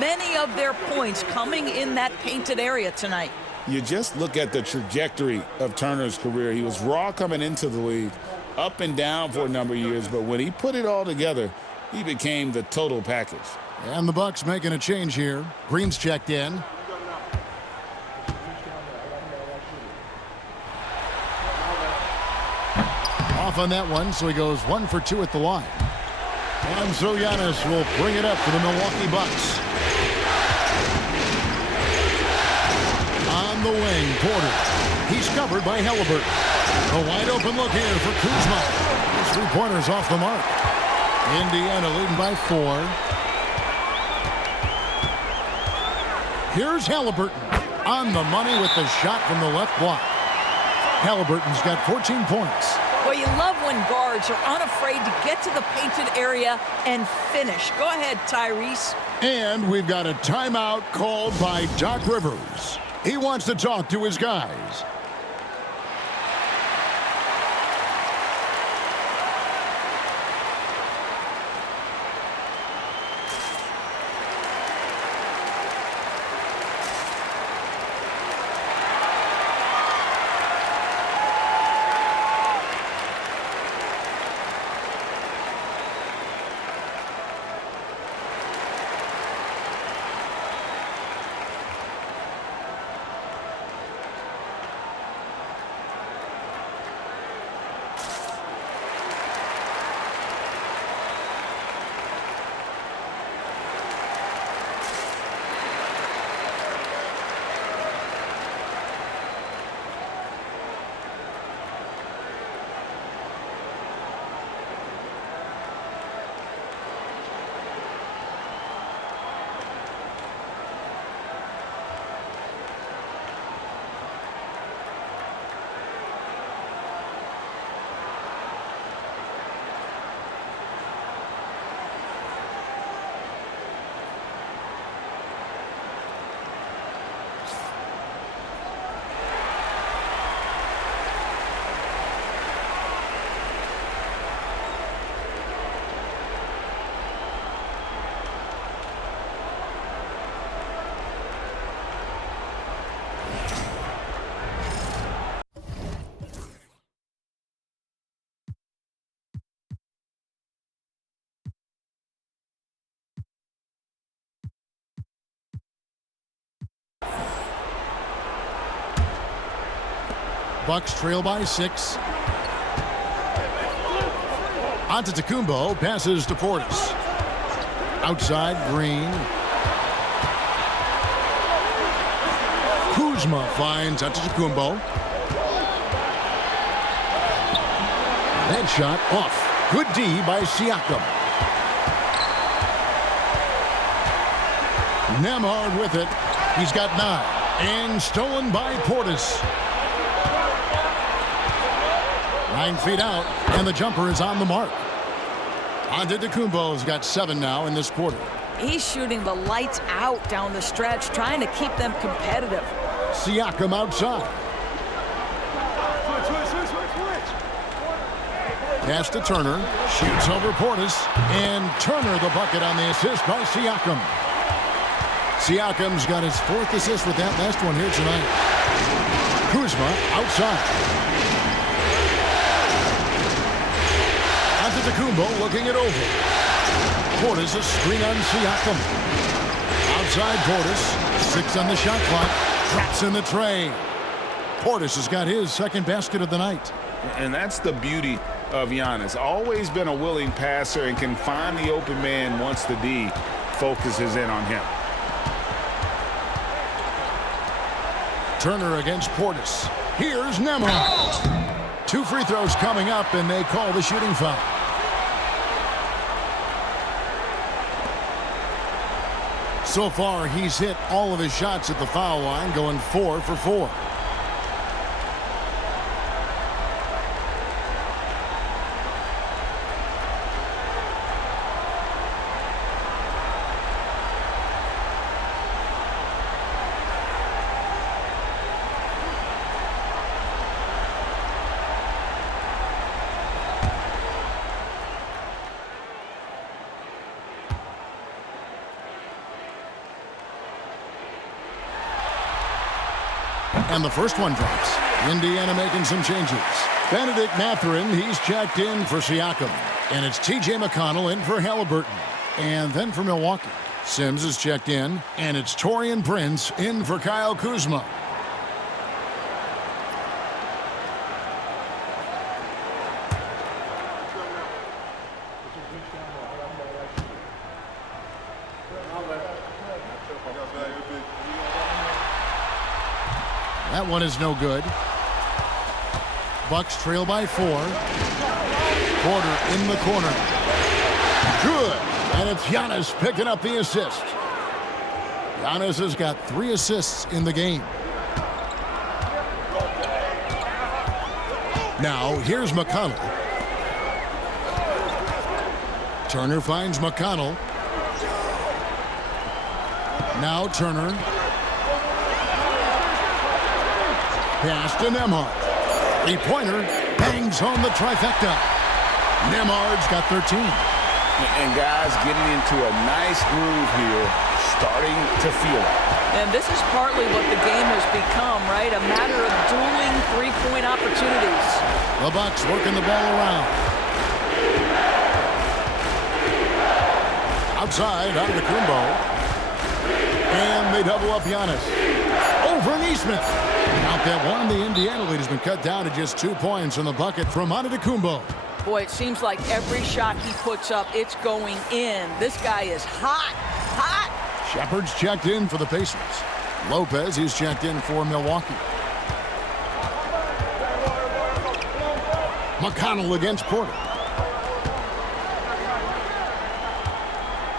Many of their points coming in that painted area tonight. You just look at the trajectory of Turner's career. He was raw coming into the league, up and down for a number of years, but when he put it all together, he became the total package. And the Bucks making a change here. Green's checked in. Off on that one, so he goes 1 for 2 at the line. And so Giannis will bring it up for the Milwaukee Bucks. On the wing, Porter. He's covered by Haliburton. A wide open look here for Kuzma. His three-pointers off the mark. Indiana leading by 4. Here's Haliburton on the money with the shot from the left block. Haliburton's got 14 points. Well, you love when guards are unafraid to get to the painted area and finish. Go ahead, Tyrese. And we've got a timeout called by Doc Rivers. He wants to talk to his guys. Bucks trail by 6. Antetokounmpo passes to Portis. Outside, Green. Kuzma finds Antetokounmpo. That shot off. Good D by Siakam. Nemhard with it. He's got 9. And stolen by Portis. 9 feet out, and the jumper is on the mark. Antetokounmpo's got 7 now in this quarter. He's shooting the lights out down the stretch, trying to keep them competitive. Siakam outside. Pass to Turner. Shoots over Portis. And Turner the bucket on the assist by Siakam. Siakam's got his 4th assist with that last one here tonight. Kuzma outside. Antetokounmpo looking it over. Portis a screen on Siakam. Outside Portis. 6 on the shot clock. Drops in the tray. Portis has got his 2nd basket of the night. And that's the beauty of Giannis. Always been a willing passer and can find the open man once the D focuses in on him. Turner against Portis. Here's Nemhard. 2 free throws coming up, and they call the shooting foul. So far, he's hit all of his shots at the foul line, going 4 for 4. And the first one drops. Indiana making some changes. Benedict Mathurin, he's checked in for Siakam. And it's T.J. McConnell in for Haliburton. And then for Milwaukee, Sims is checked in. And it's Taurean Prince in for Kyle Kuzma. That one is no good. Bucks trail by 4. Porter in the corner. Good. And it's Giannis picking up the assist. Giannis has got 3 assists in the game. Now, here's McConnell. Turner finds McConnell. Now Turner. Pass to Nembhard. 3-pointer bangs home the trifecta. Nembhard's got 13. And guys getting into a nice groove here, starting to feel it. And this is partly what the game has become, right? A matter of dueling three-point opportunities. The Bucks working the ball around. Outside, Antetokounmpo. And they double up Giannis. Over Neesmith. Out that one, the Indiana lead has been cut down to just 2 points in the bucket from Antetokounmpo. Boy, it seems like every shot he puts up, it's going in. This guy is hot, hot. Shepard's checked in for the Pacers. Lopez, he's checked in for Milwaukee. McConnell against Porter.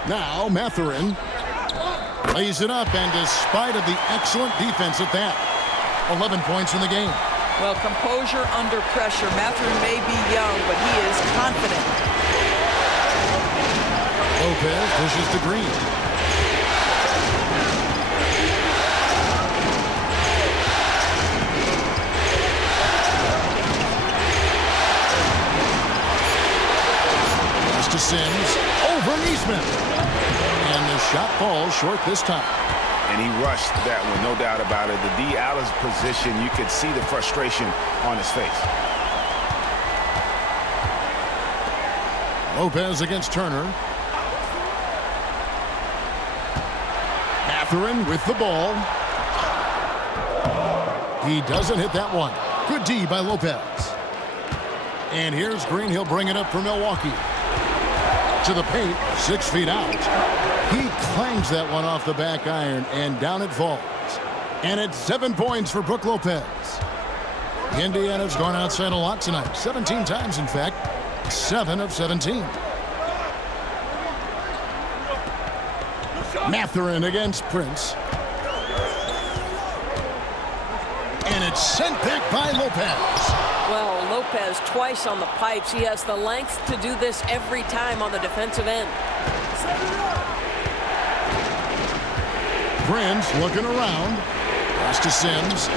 Now Mathurin lays it up, and despite of the excellent defense at that, 11 points in the game. Well, composure under pressure. Mathurin may be young, but he is confident. Lopez pushes to Green. Pass to Sims. Over Neesmith. And the shot falls short this time. And he rushed that one, no doubt about it. The D out of position, you could see the frustration on his face. Lopez against Turner. Mathurin with the ball. He doesn't hit that one. Good D by Lopez. And here's Green. He'll bring it up for Milwaukee. To the paint, 6 feet out. He clangs that one off the back iron, and down it falls. And it's 7 points for Brook Lopez. Indiana's gone outside a lot tonight. 17 times, in fact. 7 of 17. Mathurin against Prince. And it's sent back by Lopez. Well, Lopez twice on the pipes. He has the length to do this every time on the defensive end. Prince looking around. Pass to Sims.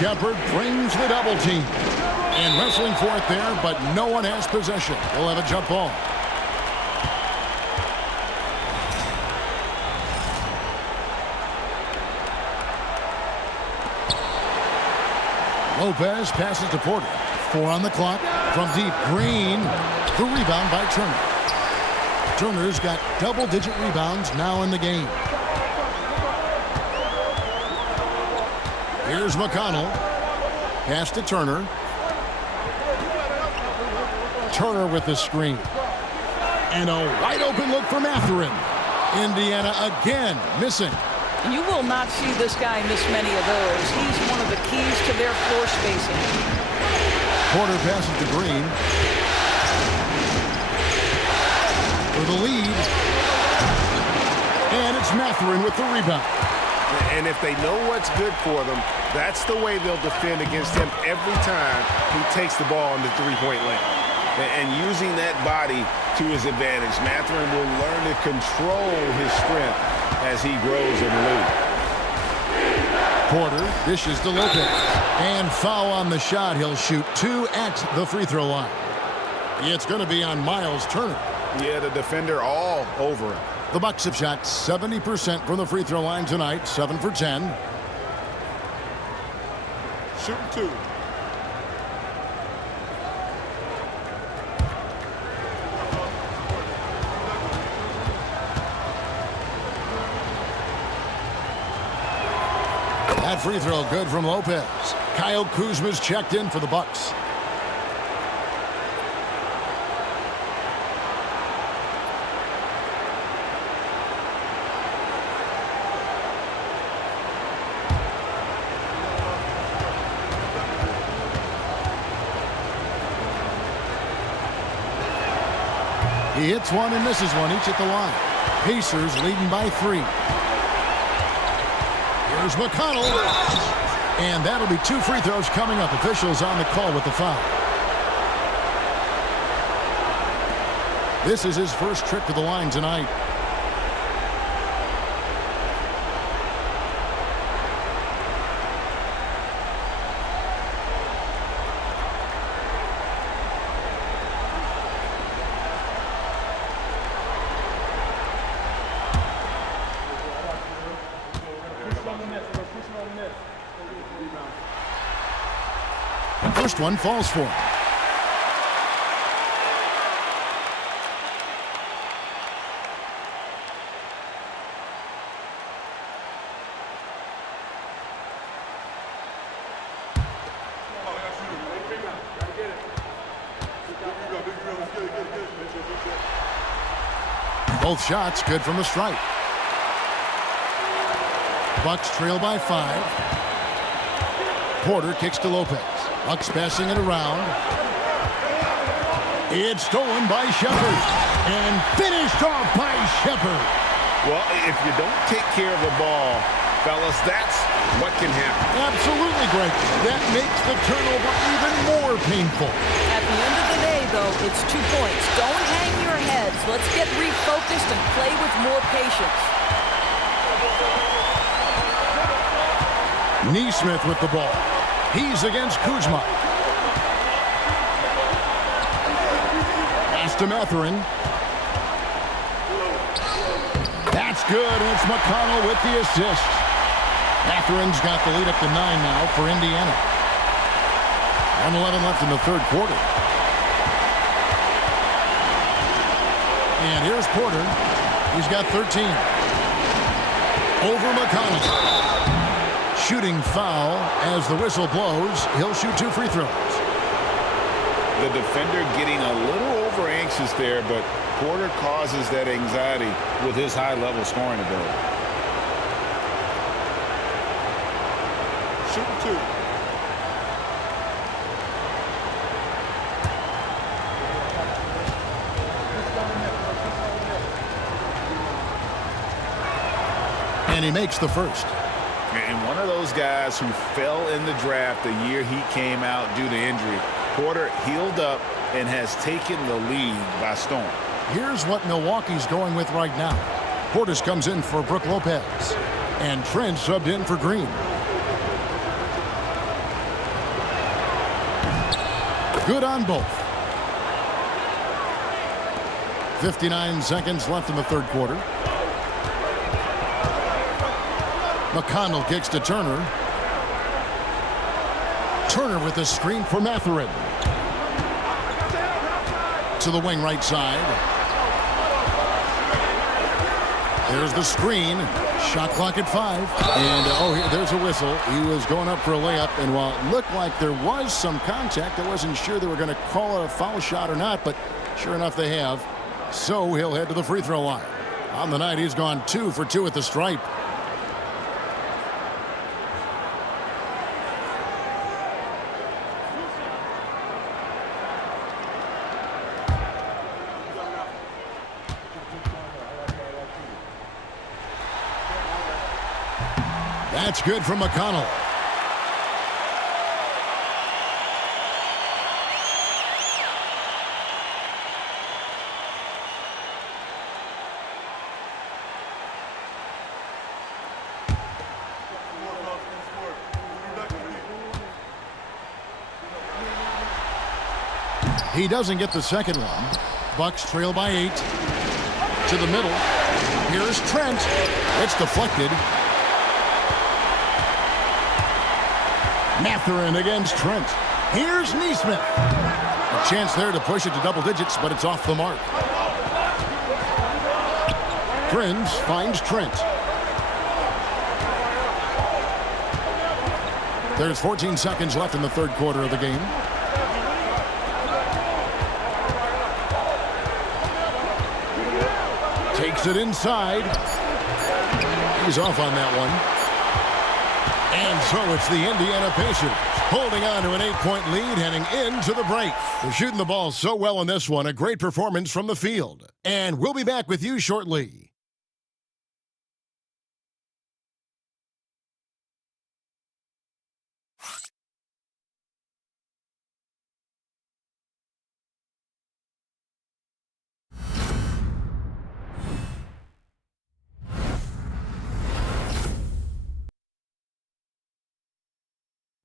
Shepard brings the double team. And wrestling for it there, but no one has possession. We'll have a jump ball. Lopez passes to Porter. 4 on the clock. From deep, Green. The rebound by Turner. Turner's got double-digit rebounds now in the game. Here's McConnell. Pass to Turner. Turner with the screen. And a wide-open look for Mathurin. Indiana again missing. You will not see this guy miss many of those. He's one of the keys to their floor spacing. Porter passes to Green. For the lead. And it's Mathurin with the rebound. And if they know what's good for them, that's the way they'll defend against him every time he takes the ball in the three-point lane. And using that body to his advantage, Mathurin will learn to control his strength as he grows in the league. Porter dishes to Lopez. And foul on the shot. He'll shoot 2 at the free throw line. It's going to be on Miles Turner. Yeah, the defender all over him. The Bucks have shot 70% from the free throw line tonight, 7 for 10. Shooting 2. That free throw good from Lopez. Kyle Kuzma's checked in for the Bucks. He hits one and misses one, each at the line. Pacers leading by 3. Here's McConnell. And that'll be 2 free throws coming up. Officials on the call with the foul. This is his first trip to the line tonight. First one falls for him. Both shots good from the stripe. Bucks trail by 5. Porter kicks to Lopez. Bucks passing it around. It's stolen by Shepard. And finished off by Shepard. Well, if you don't take care of the ball, fellas, that's what can happen. Absolutely, Greg. That makes the turnover even more painful. At the end of the day, though, it's 2 points. Don't hang your heads. Let's get refocused and play with more patience. Neesmith with the ball. He's against Kuzma. Pass to Mathurin. That's good, and it's McConnell with the assist. Mathurin's got the lead up to 9 now for Indiana. 1:11 left in the third quarter. And here's Porter. He's got 13. Over McConnell. Shooting foul as the whistle blows. He'll shoot 2 free throws. The defender getting a little over anxious there, but Porter causes that anxiety with his high-level scoring ability. Shooting 2. And he makes the first. And one of those guys who fell in the draft the year he came out due to injury. Porter healed up and has taken the league by storm. Here's what Milwaukee's going with right now. Portis comes in for Brook Lopez. And Trent subbed in for Green. Good on both. 59 seconds left in the third quarter. McConnell kicks to Turner. Turner with the screen for Mathurin. To the wing right side. There's the screen. Shot clock at 5. And, there's a whistle. He was going up for a layup. And while it looked like there was some contact, I wasn't sure they were going to call it a foul shot or not. But sure enough, they have. So he'll head to the free throw line. On the night, he's gone 2 for 2 at the stripe. That's good from McConnell. He doesn't get the second one. Bucks trail by 8. To the middle. Here's Trent. It's deflected. Mathurin against Trent. Here's Neesmith. A chance there to push it to double digits, but it's off the mark. Prince finds Trent. There's 14 seconds left in the third quarter of the game. Takes it inside. He's off on that one. And so it's the Indiana Pacers holding on to an 8-point lead heading into the break. They're shooting the ball so well in this one. A great performance from the field. And we'll be back with you shortly.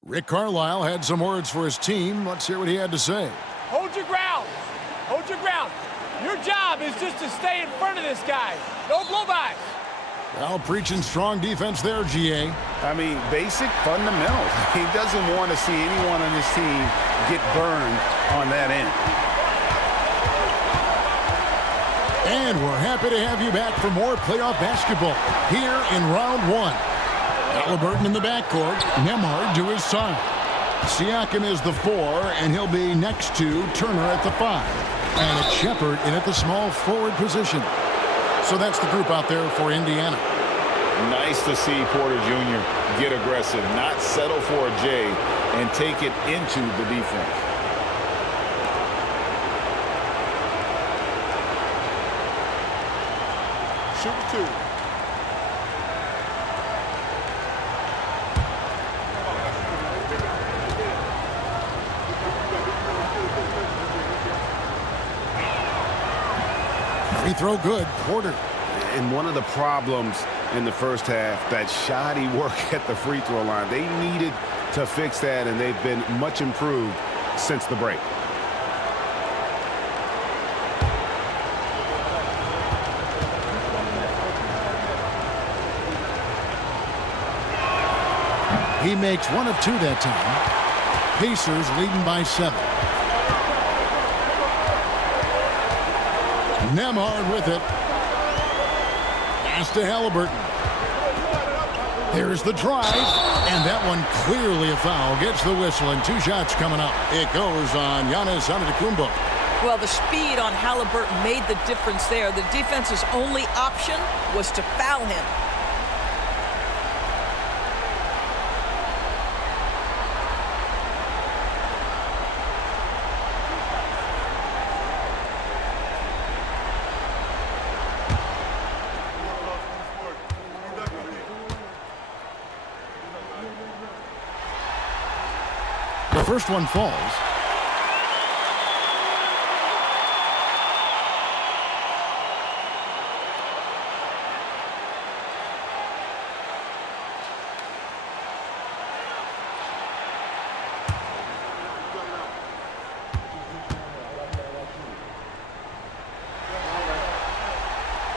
Rick Carlisle had some words for his team. Let's hear what he had to say. Hold your ground. Hold your ground. Your job is just to stay in front of this guy. No blow-bys. Well, preaching strong defense there, GA. I mean, basic fundamentals. He doesn't want to see anyone on his team get burned on that end. And we're happy to have you back for more playoff basketball here in round one. Haliburton in the backcourt, Nembhard to his side. Siakam is the 4, and he'll be next to Turner at the 5. And it's Shepherd in at the small forward position. So that's the group out there for Indiana. Nice to see Porter Jr. get aggressive, not settle for a J, and take it into the defense. Shoot 2. Free throw good, Porter. And one of the problems in the first half, that shoddy work at the free throw line. They needed to fix that, and they've been much improved since the break. He makes 1 of 2 that time. Pacers leading by 7. Nembhard with it. Pass to Haliburton. There's the drive. And that one clearly a foul. Gets the whistle and 2 shots coming up. It goes on Giannis Antetokounmpo. Well, the speed on Haliburton made the difference there. The defense's only option was to foul him. The first one falls.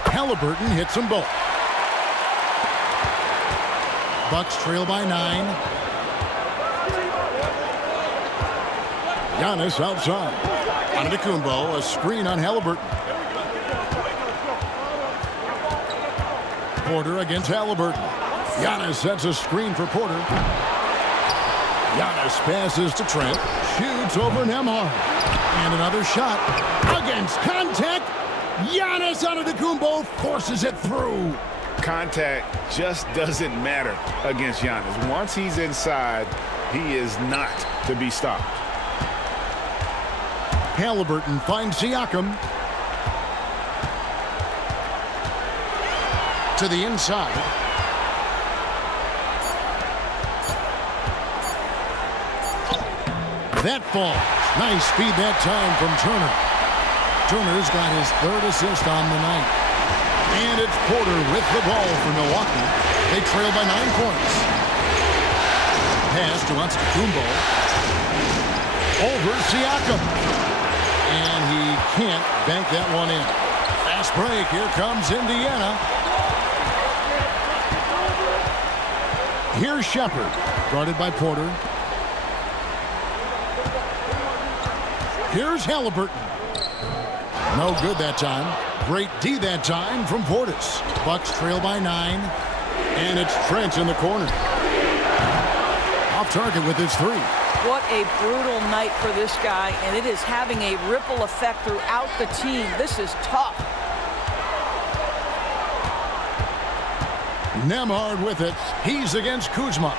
Haliburton hits them both. Bucks trail by 9. Giannis outside. Antetokounmpo, a screen on Haliburton. Porter against Haliburton. Giannis sets a screen for Porter. Giannis passes to Trent. Shoots over Nembhard. And another shot. Against contact. Giannis Antetokounmpo forces it through. Contact just doesn't matter against Giannis. Once he's inside, he is not to be stopped. Haliburton finds Siakam. To the inside. That falls. Nice speed that time from Turner. Turner's got his 3rd assist on the night. And it's Porter with the ball for Milwaukee. They trail by 9 points. Pass to Antetokounmpo. Over Siakam. And he can't bank that one in. Fast break. Here comes Indiana. Here's Shepherd. Guarded by Porter. Here's Haliburton. No good that time. Great D that time from Portis. Bucks trail by 9. And it's Trent in the corner. Off target with his 3. What a brutal night for this guy, and it is having a ripple effect throughout the team. This is tough. Nembhard with it. He's against Kuzma.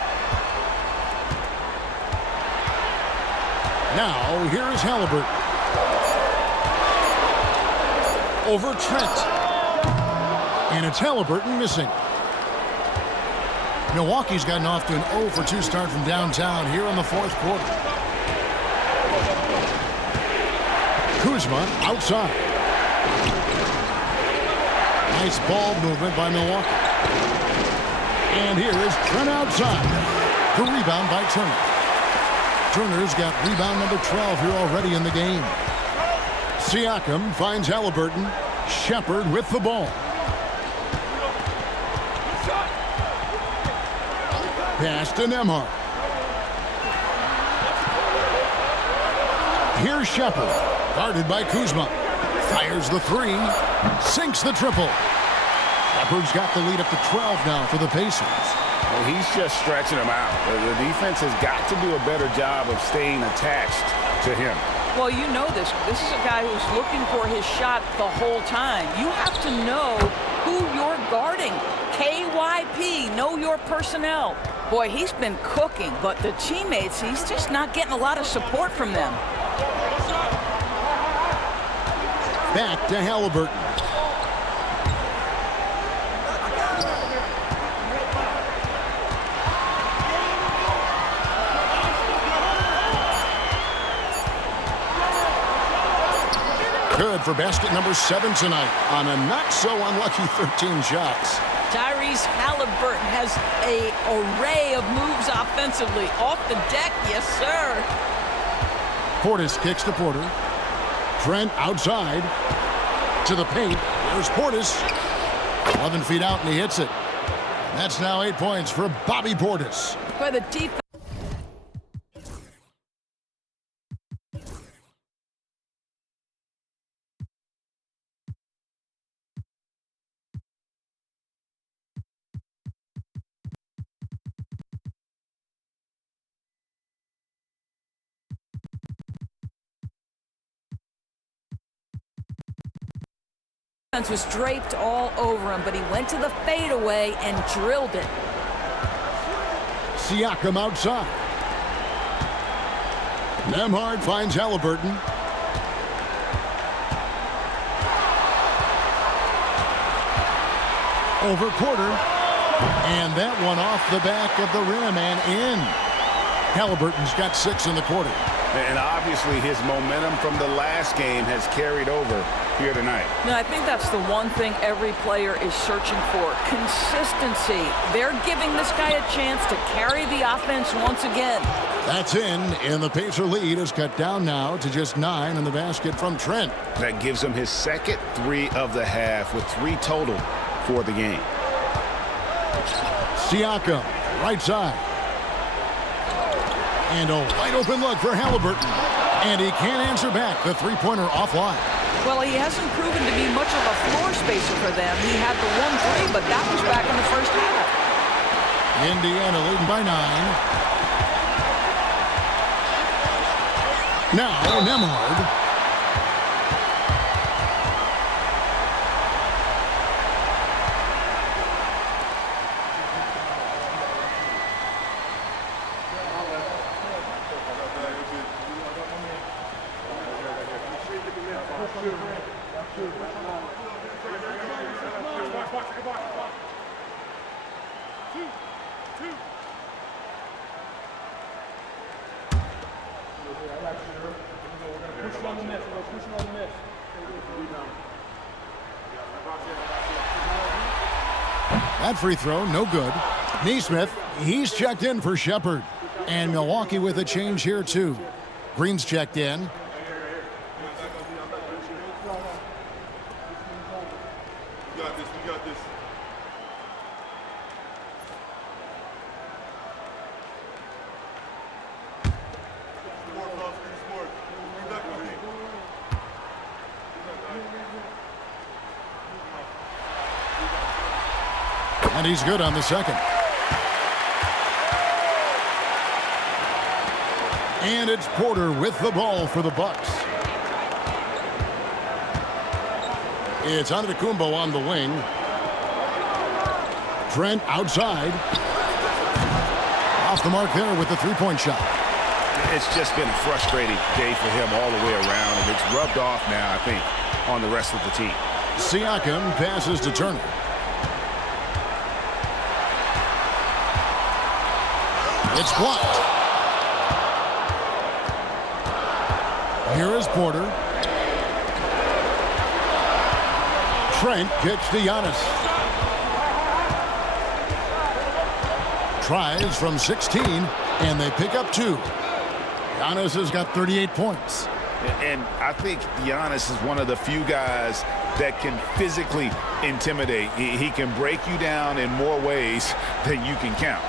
Now, here's Haliburton. Over Trent. And it's Haliburton missing. Milwaukee's gotten off to an 0-for-2 start from downtown here in the 4th quarter. Kuzma outside. Nice ball movement by Milwaukee. And here is Trent outside. The rebound by Turner. Turner's got rebound number 12 here already in the game. Siakam finds Haliburton. Shepherd with the ball. Pass to Nembhard. Here's Shepherd. Guarded by Kuzma. Fires the 3. Sinks the triple. Shepherd's got the lead up to 12 now for the Pacers. Well, he's just stretching them out. The defense has got to do a better job of staying attached to him. Well, you know this. This is a guy who's looking for his shot the whole time. You have to know who you're guarding. KYP, know your personnel. Boy, he's been cooking, but the teammates, he's just not getting a lot of support from them. Back to Haliburton. Good for basket number 7 tonight on a not-so-unlucky 13 shots. Tyrese Haliburton has an array of moves offensively. Off the deck, yes, sir. Portis kicks to Porter. Trent outside to the paint. There's Portis. 11 feet out, and he hits it. That's now 8 points for Bobby Portis. By the defense. Was draped all over him, but he went to the fadeaway and drilled it. Siakam outside. Nembhard finds Haliburton. Over Porter. And that one off the back of the rim and in. Haliburton's got 6 in the quarter. And obviously his momentum from the last game has carried over here tonight. No, I think that's the one thing every player is searching for. Consistency. They're giving this guy a chance to carry the offense once again. That's in, and the Pacer lead is cut down now to just 9 in the basket from Trent. That gives him his second 3 of the half with 3 total for the game. Siakam, right side. And a wide open look for Haliburton. And he can't answer back. The three-pointer offline. Well, he hasn't proven to be much of a floor spacer for them. He had the 1-3, but that was back in the first half. Indiana leading by 9. Now, Nembhard. That free throw, no good. Neesmith, he's checked in for Shepherd. And Milwaukee with a change here, too. Green's checked in. We got this, we got this. And he's good on the second. And it's Porter with the ball for the Bucks. It's Antetokounmpo on the wing. Trent outside. Off the mark there with the three-point shot. It's just been a frustrating day for him all the way around, and it's rubbed off now, I think, on the rest of the team. Siakam passes to Turner. It's blocked. Here is Porter. Trent gets to Giannis. Tries from 16, and they pick up 2. Giannis has got 38 points. And I think Giannis is one of the few guys that can physically intimidate. He can break you down in more ways than you can count.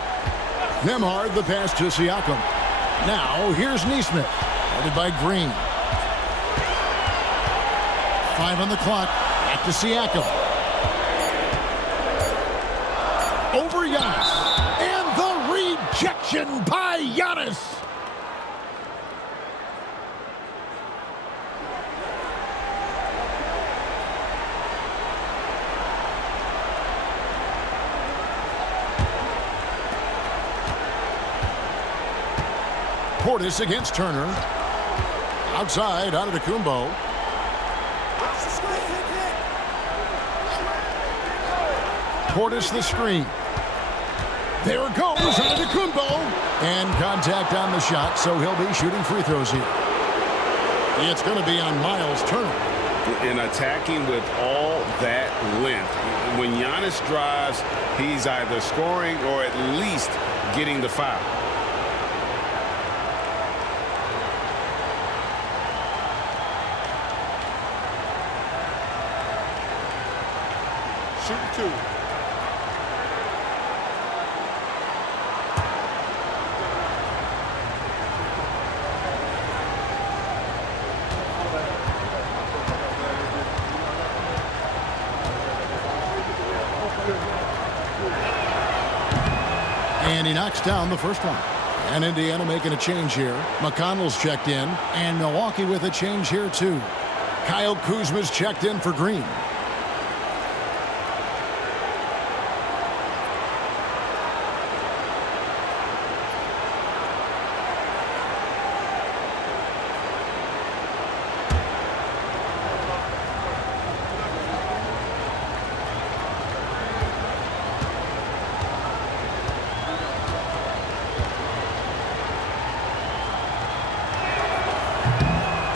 Nembhard the pass to Siakam. Now here's Nesmith, headed by Green. 5 on the clock. Back to Siakam. Over Giannis. And the rejection by Giannis. Portis against Turner. Outside, Antetokounmpo. Portis the screen. There goes Antetokounmpo. And contact on the shot, so he'll be shooting free throws here. It's going to be on Miles Turner. And attacking with all that length. When Giannis drives, he's either scoring or at least getting the foul. Shoot 2. And he knocks down the first one. And Indiana making a change here. McConnell's checked in. And Milwaukee with a change here, too. Kyle Kuzma's checked in for Green.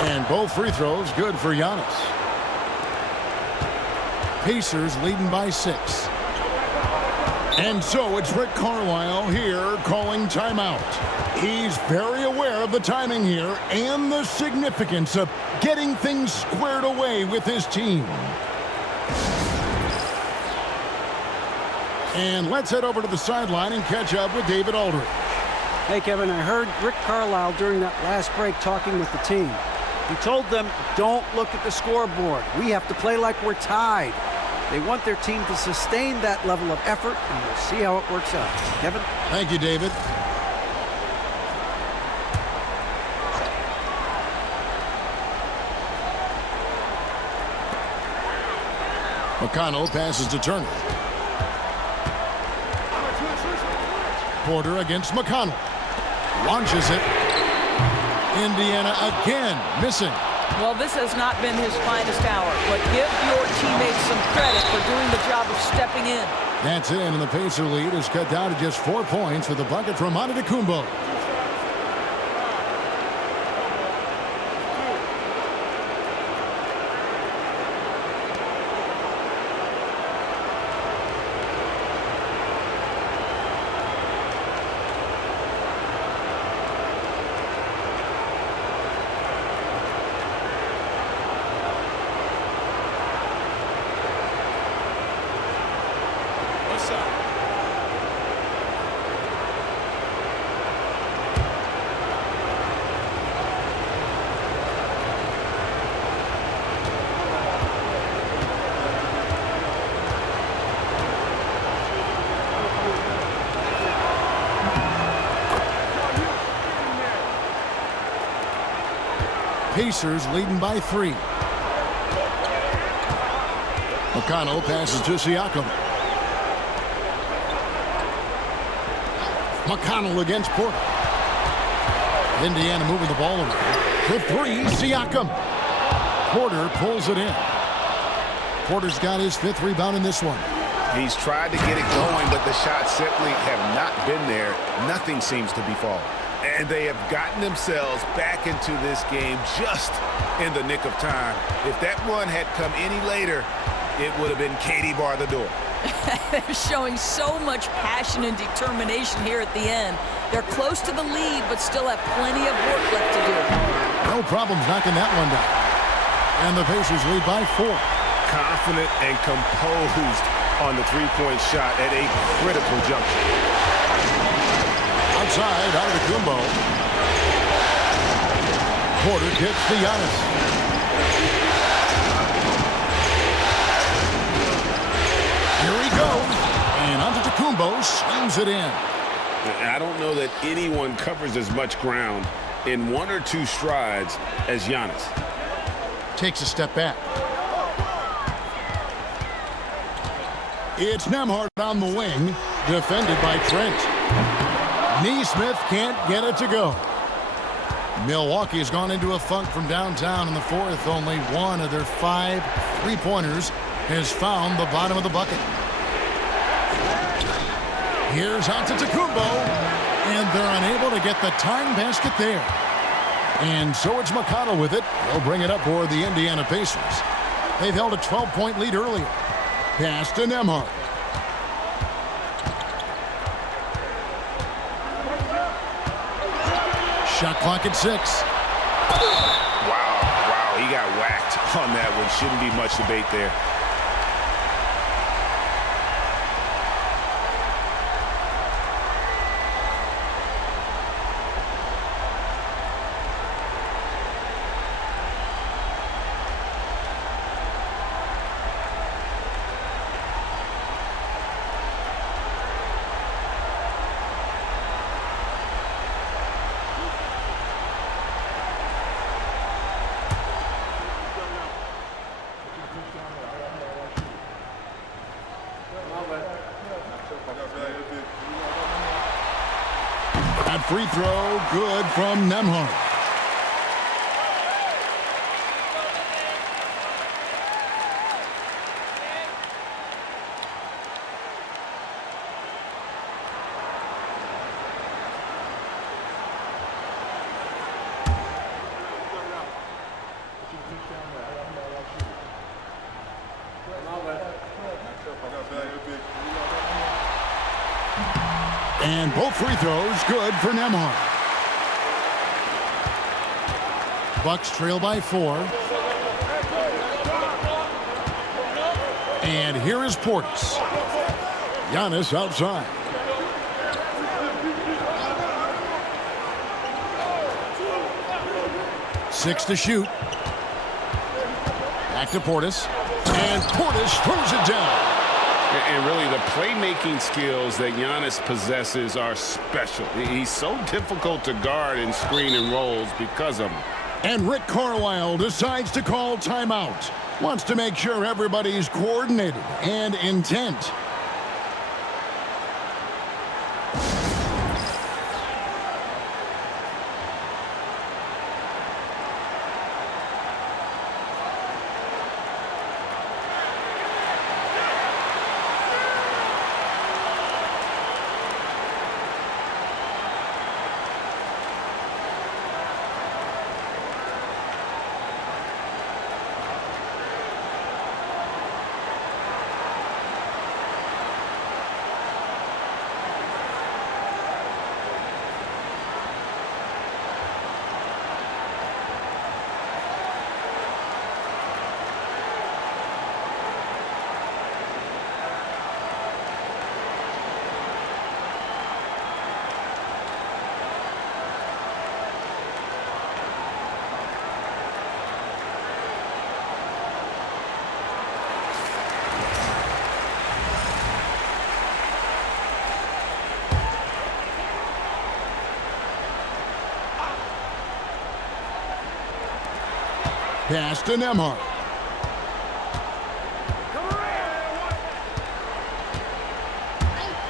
And both free throws good for Giannis. Pacers leading by 6. And so it's Rick Carlisle here calling timeout. He's very aware of the timing here and the significance of getting things squared away with his team. And let's head over to the sideline and catch up with David Aldridge. Hey, Kevin, I heard Rick Carlisle during that last break talking with the team. He told them, don't look at the scoreboard. We have to play like we're tied. They want their team to sustain that level of effort, and we'll see how it works out. Kevin? Thank you, David. McConnell passes to Turner. Porter against McConnell. Launches it. Indiana again missing. Well, this has not been his finest hour, but give your teammates some credit for doing the job of stepping in. That's in, and the Pacer lead is cut down to just 4 points with the bucket from Antetokounmpo. Pacers leading by 3. McConnell passes to Siakam. McConnell against Porter. Indiana moving the ball around. The 3, Siakam. Porter pulls it in. Porter's got his 5th rebound in this one. He's tried to get it going, but the shots simply have not been there. Nothing seems to be falling. And they have gotten themselves back into this game just in the nick of time. If that one had come any later, it would have been Katie bar the door. They're showing so much passion and determination here at the end. They're close to the lead, but still have plenty of work left to do. No problems knocking that one down. And the Pacers lead by 4. Confident and composed on the three-point shot at a critical juncture. Outside, Antetokounmpo. Porter gets to Giannis. Here he goes. And Antetokounmpo slams it in. I don't know that anyone covers as much ground in 1 or 2 strides as Giannis. Takes a step back. It's Nembhard on the wing, defended by Trent. Neesmith can't get it to go. Milwaukee has gone into a funk from downtown in the 4th. Only one of their 5 3-pointers has found the bottom of the bucket. Here's Antetokounmpo, and they're unable to get the tying basket there. And so it's McConnell with it. They'll bring it up for the Indiana Pacers. They've held a 12-point lead earlier. Pass to Nembhard. Shot clock at 6. Wow, he got whacked on that one. Shouldn't be much debate there. That free throw, good from Nembhard. And both free throws good for Nembhard. Bucks trail by 4. And here is Portis. Giannis outside. Six to shoot. Back to Portis. And Portis throws it down. And really, the playmaking skills that Giannis possesses are special. He's so difficult to guard in screen and rolls because of them. And Rick Carlisle decides to call timeout. Wants to make sure everybody's coordinated and intent. pass to Nembhard.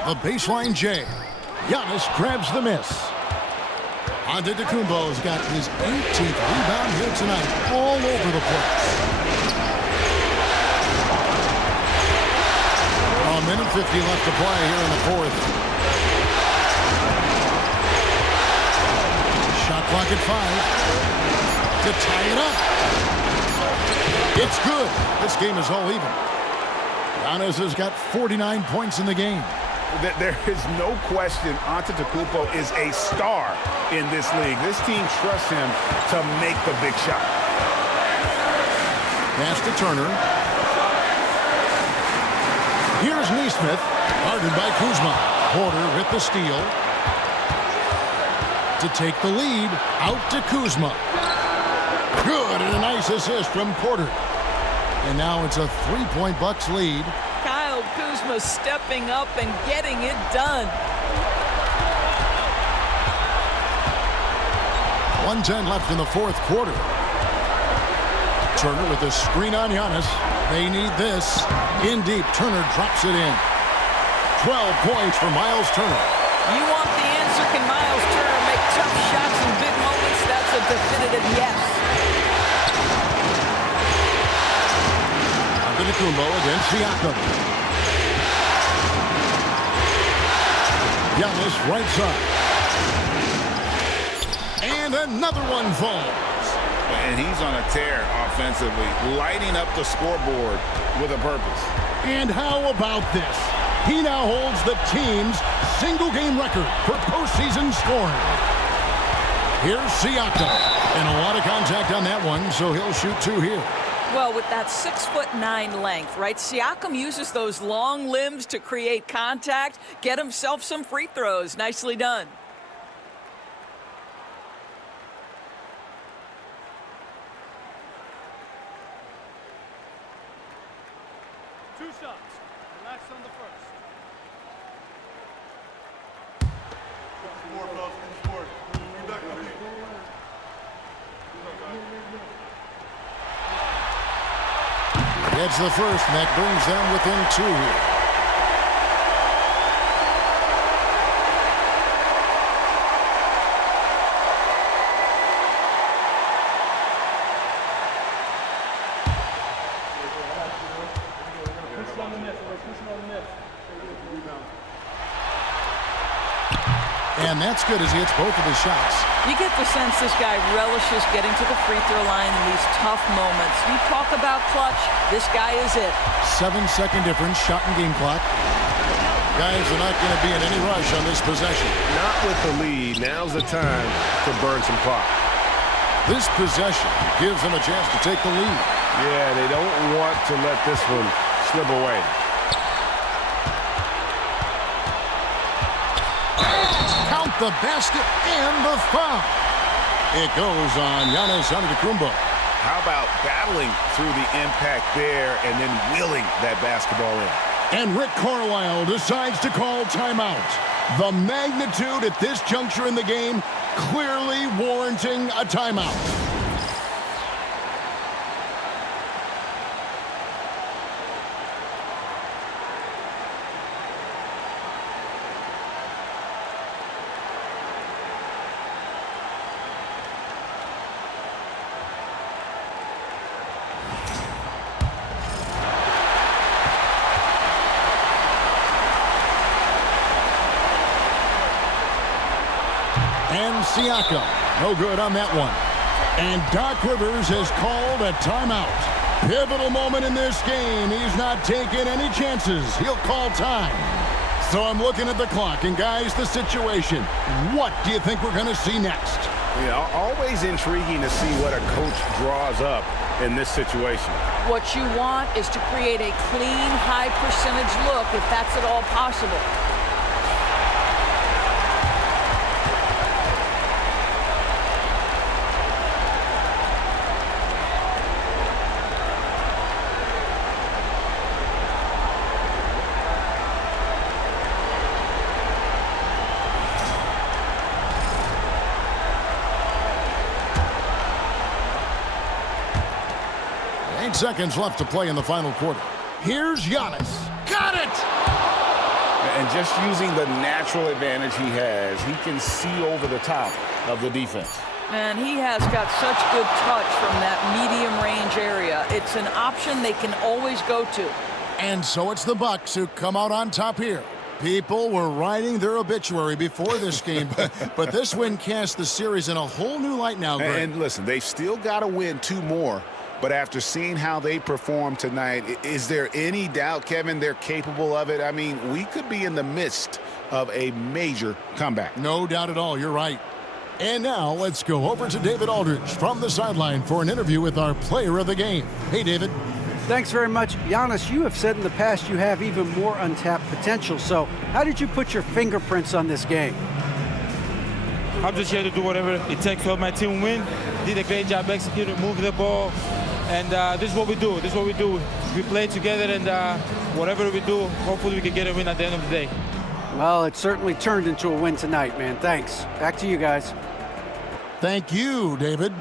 The baseline J. Giannis grabs the miss. Antetokounmpo's got his 18th rebound here tonight, all over the place. A minute 50 left to play here in the fourth. Shot clock at 5 to tie it up. It's good. This game is all even. Giannis has got 49 points in the game. There is no question Antetokounmpo is a star in this league. This team trusts him to make the big shot. Pass to Turner. Here's Nesmith, guarded by Kuzma. Porter with the steal. To take the lead, out to Kuzma. Good, and a nice assist from Porter. And now it's a 3-point Bucks lead. Kyle Kuzma stepping up and getting it done. 1:10 left in the fourth quarter. Turner with a screen on Giannis. They need this. In deep, Turner drops it in. 12 points for Miles Turner. You want the answer? Can Miles Turner make tough shots in big moments? That's a definitive yes. Antetokounmpo against Siakam. Giannis right side. And another one falls. And he's on a tear offensively, lighting up the scoreboard with a purpose. And how about this? He now holds the team's single-game record for postseason scoring. Here's Siakam. And a lot of contact on that one, so he'll shoot 2 here. Well, with that 6'9" length, right? Siakam uses those long limbs to create contact, get himself some free throws. Nicely done. Two shots. Relax on the first. Gets the first, and that brings them within 2 here. And that's good as he hits both of his shots. You get the sense this guy relishes getting to the free throw line in these tough moments. You talk about clutch, this guy is it. 7-second difference, shot and game clock. Guys are not going to be in any rush on this possession. Not with the lead. Now's the time to burn some clock. This possession gives them a chance to take the lead. Yeah, they don't want to let this one slip away. Count the basket and the foul. It goes on Giannis Antetokounmpo. How about battling through the impact there and then wheeling that basketball in? And Rick Carlisle decides to call timeout. The magnitude at this juncture in the game clearly warranting a timeout. And Siakam, no good on that one. And Doc Rivers has called a timeout. Pivotal moment in this game. He's not taking any chances. He'll call time. So I'm looking at the clock, and guys, the situation. What do you think we're going to see next? Yeah, always intriguing to see what a coach draws up in this situation. What you want is to create a clean, high percentage look, if that's at all possible. seconds left to play in the final quarter. Here's Giannis. Got it! And just using the natural advantage he has, he can see over the top of the defense. And he has got such good touch from that medium range area. It's an option they can always go to. And so it's the Bucks who come out on top here. People were writing their obituary before this game, but this win cast the series in a whole new light now, Greg. And listen, they've still got to win 2 more. But after seeing how they performed tonight, is there any doubt, Kevin, they're capable of it? I mean, we could be in the midst of a major comeback. No doubt at all. You're right. And now let's go over to David Aldridge from the sideline for an interview with our player of the game. Hey, David. Thanks very much. Giannis, you have said in the past you have even more untapped potential. So how did you put your fingerprints on this game? I'm just here to do whatever it takes to help my team win. Did a great job executing, moving the ball. And this is what we do. This is what we do. We play together, and whatever we do, hopefully we can get a win at the end of the day. Well, it certainly turned into a win tonight, man. Thanks. Back to you guys. Thank you, David.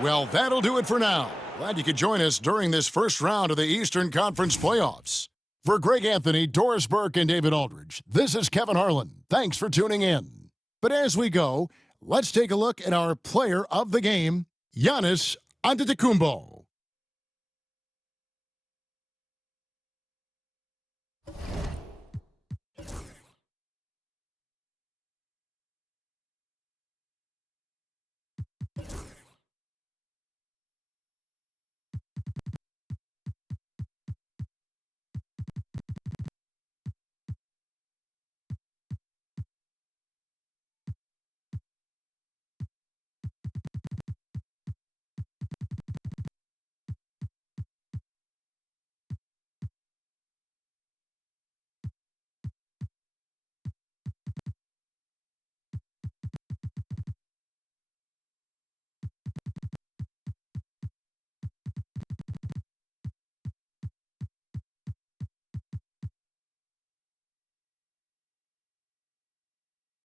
Well, that'll do it for now. Glad you could join us during this first round of the Eastern Conference playoffs. For Greg Anthony, Doris Burke, and David Aldridge, this is Kevin Harlan. Thanks for tuning in. But as we go, let's take a look at our player of the game, Giannis Antetokounmpo.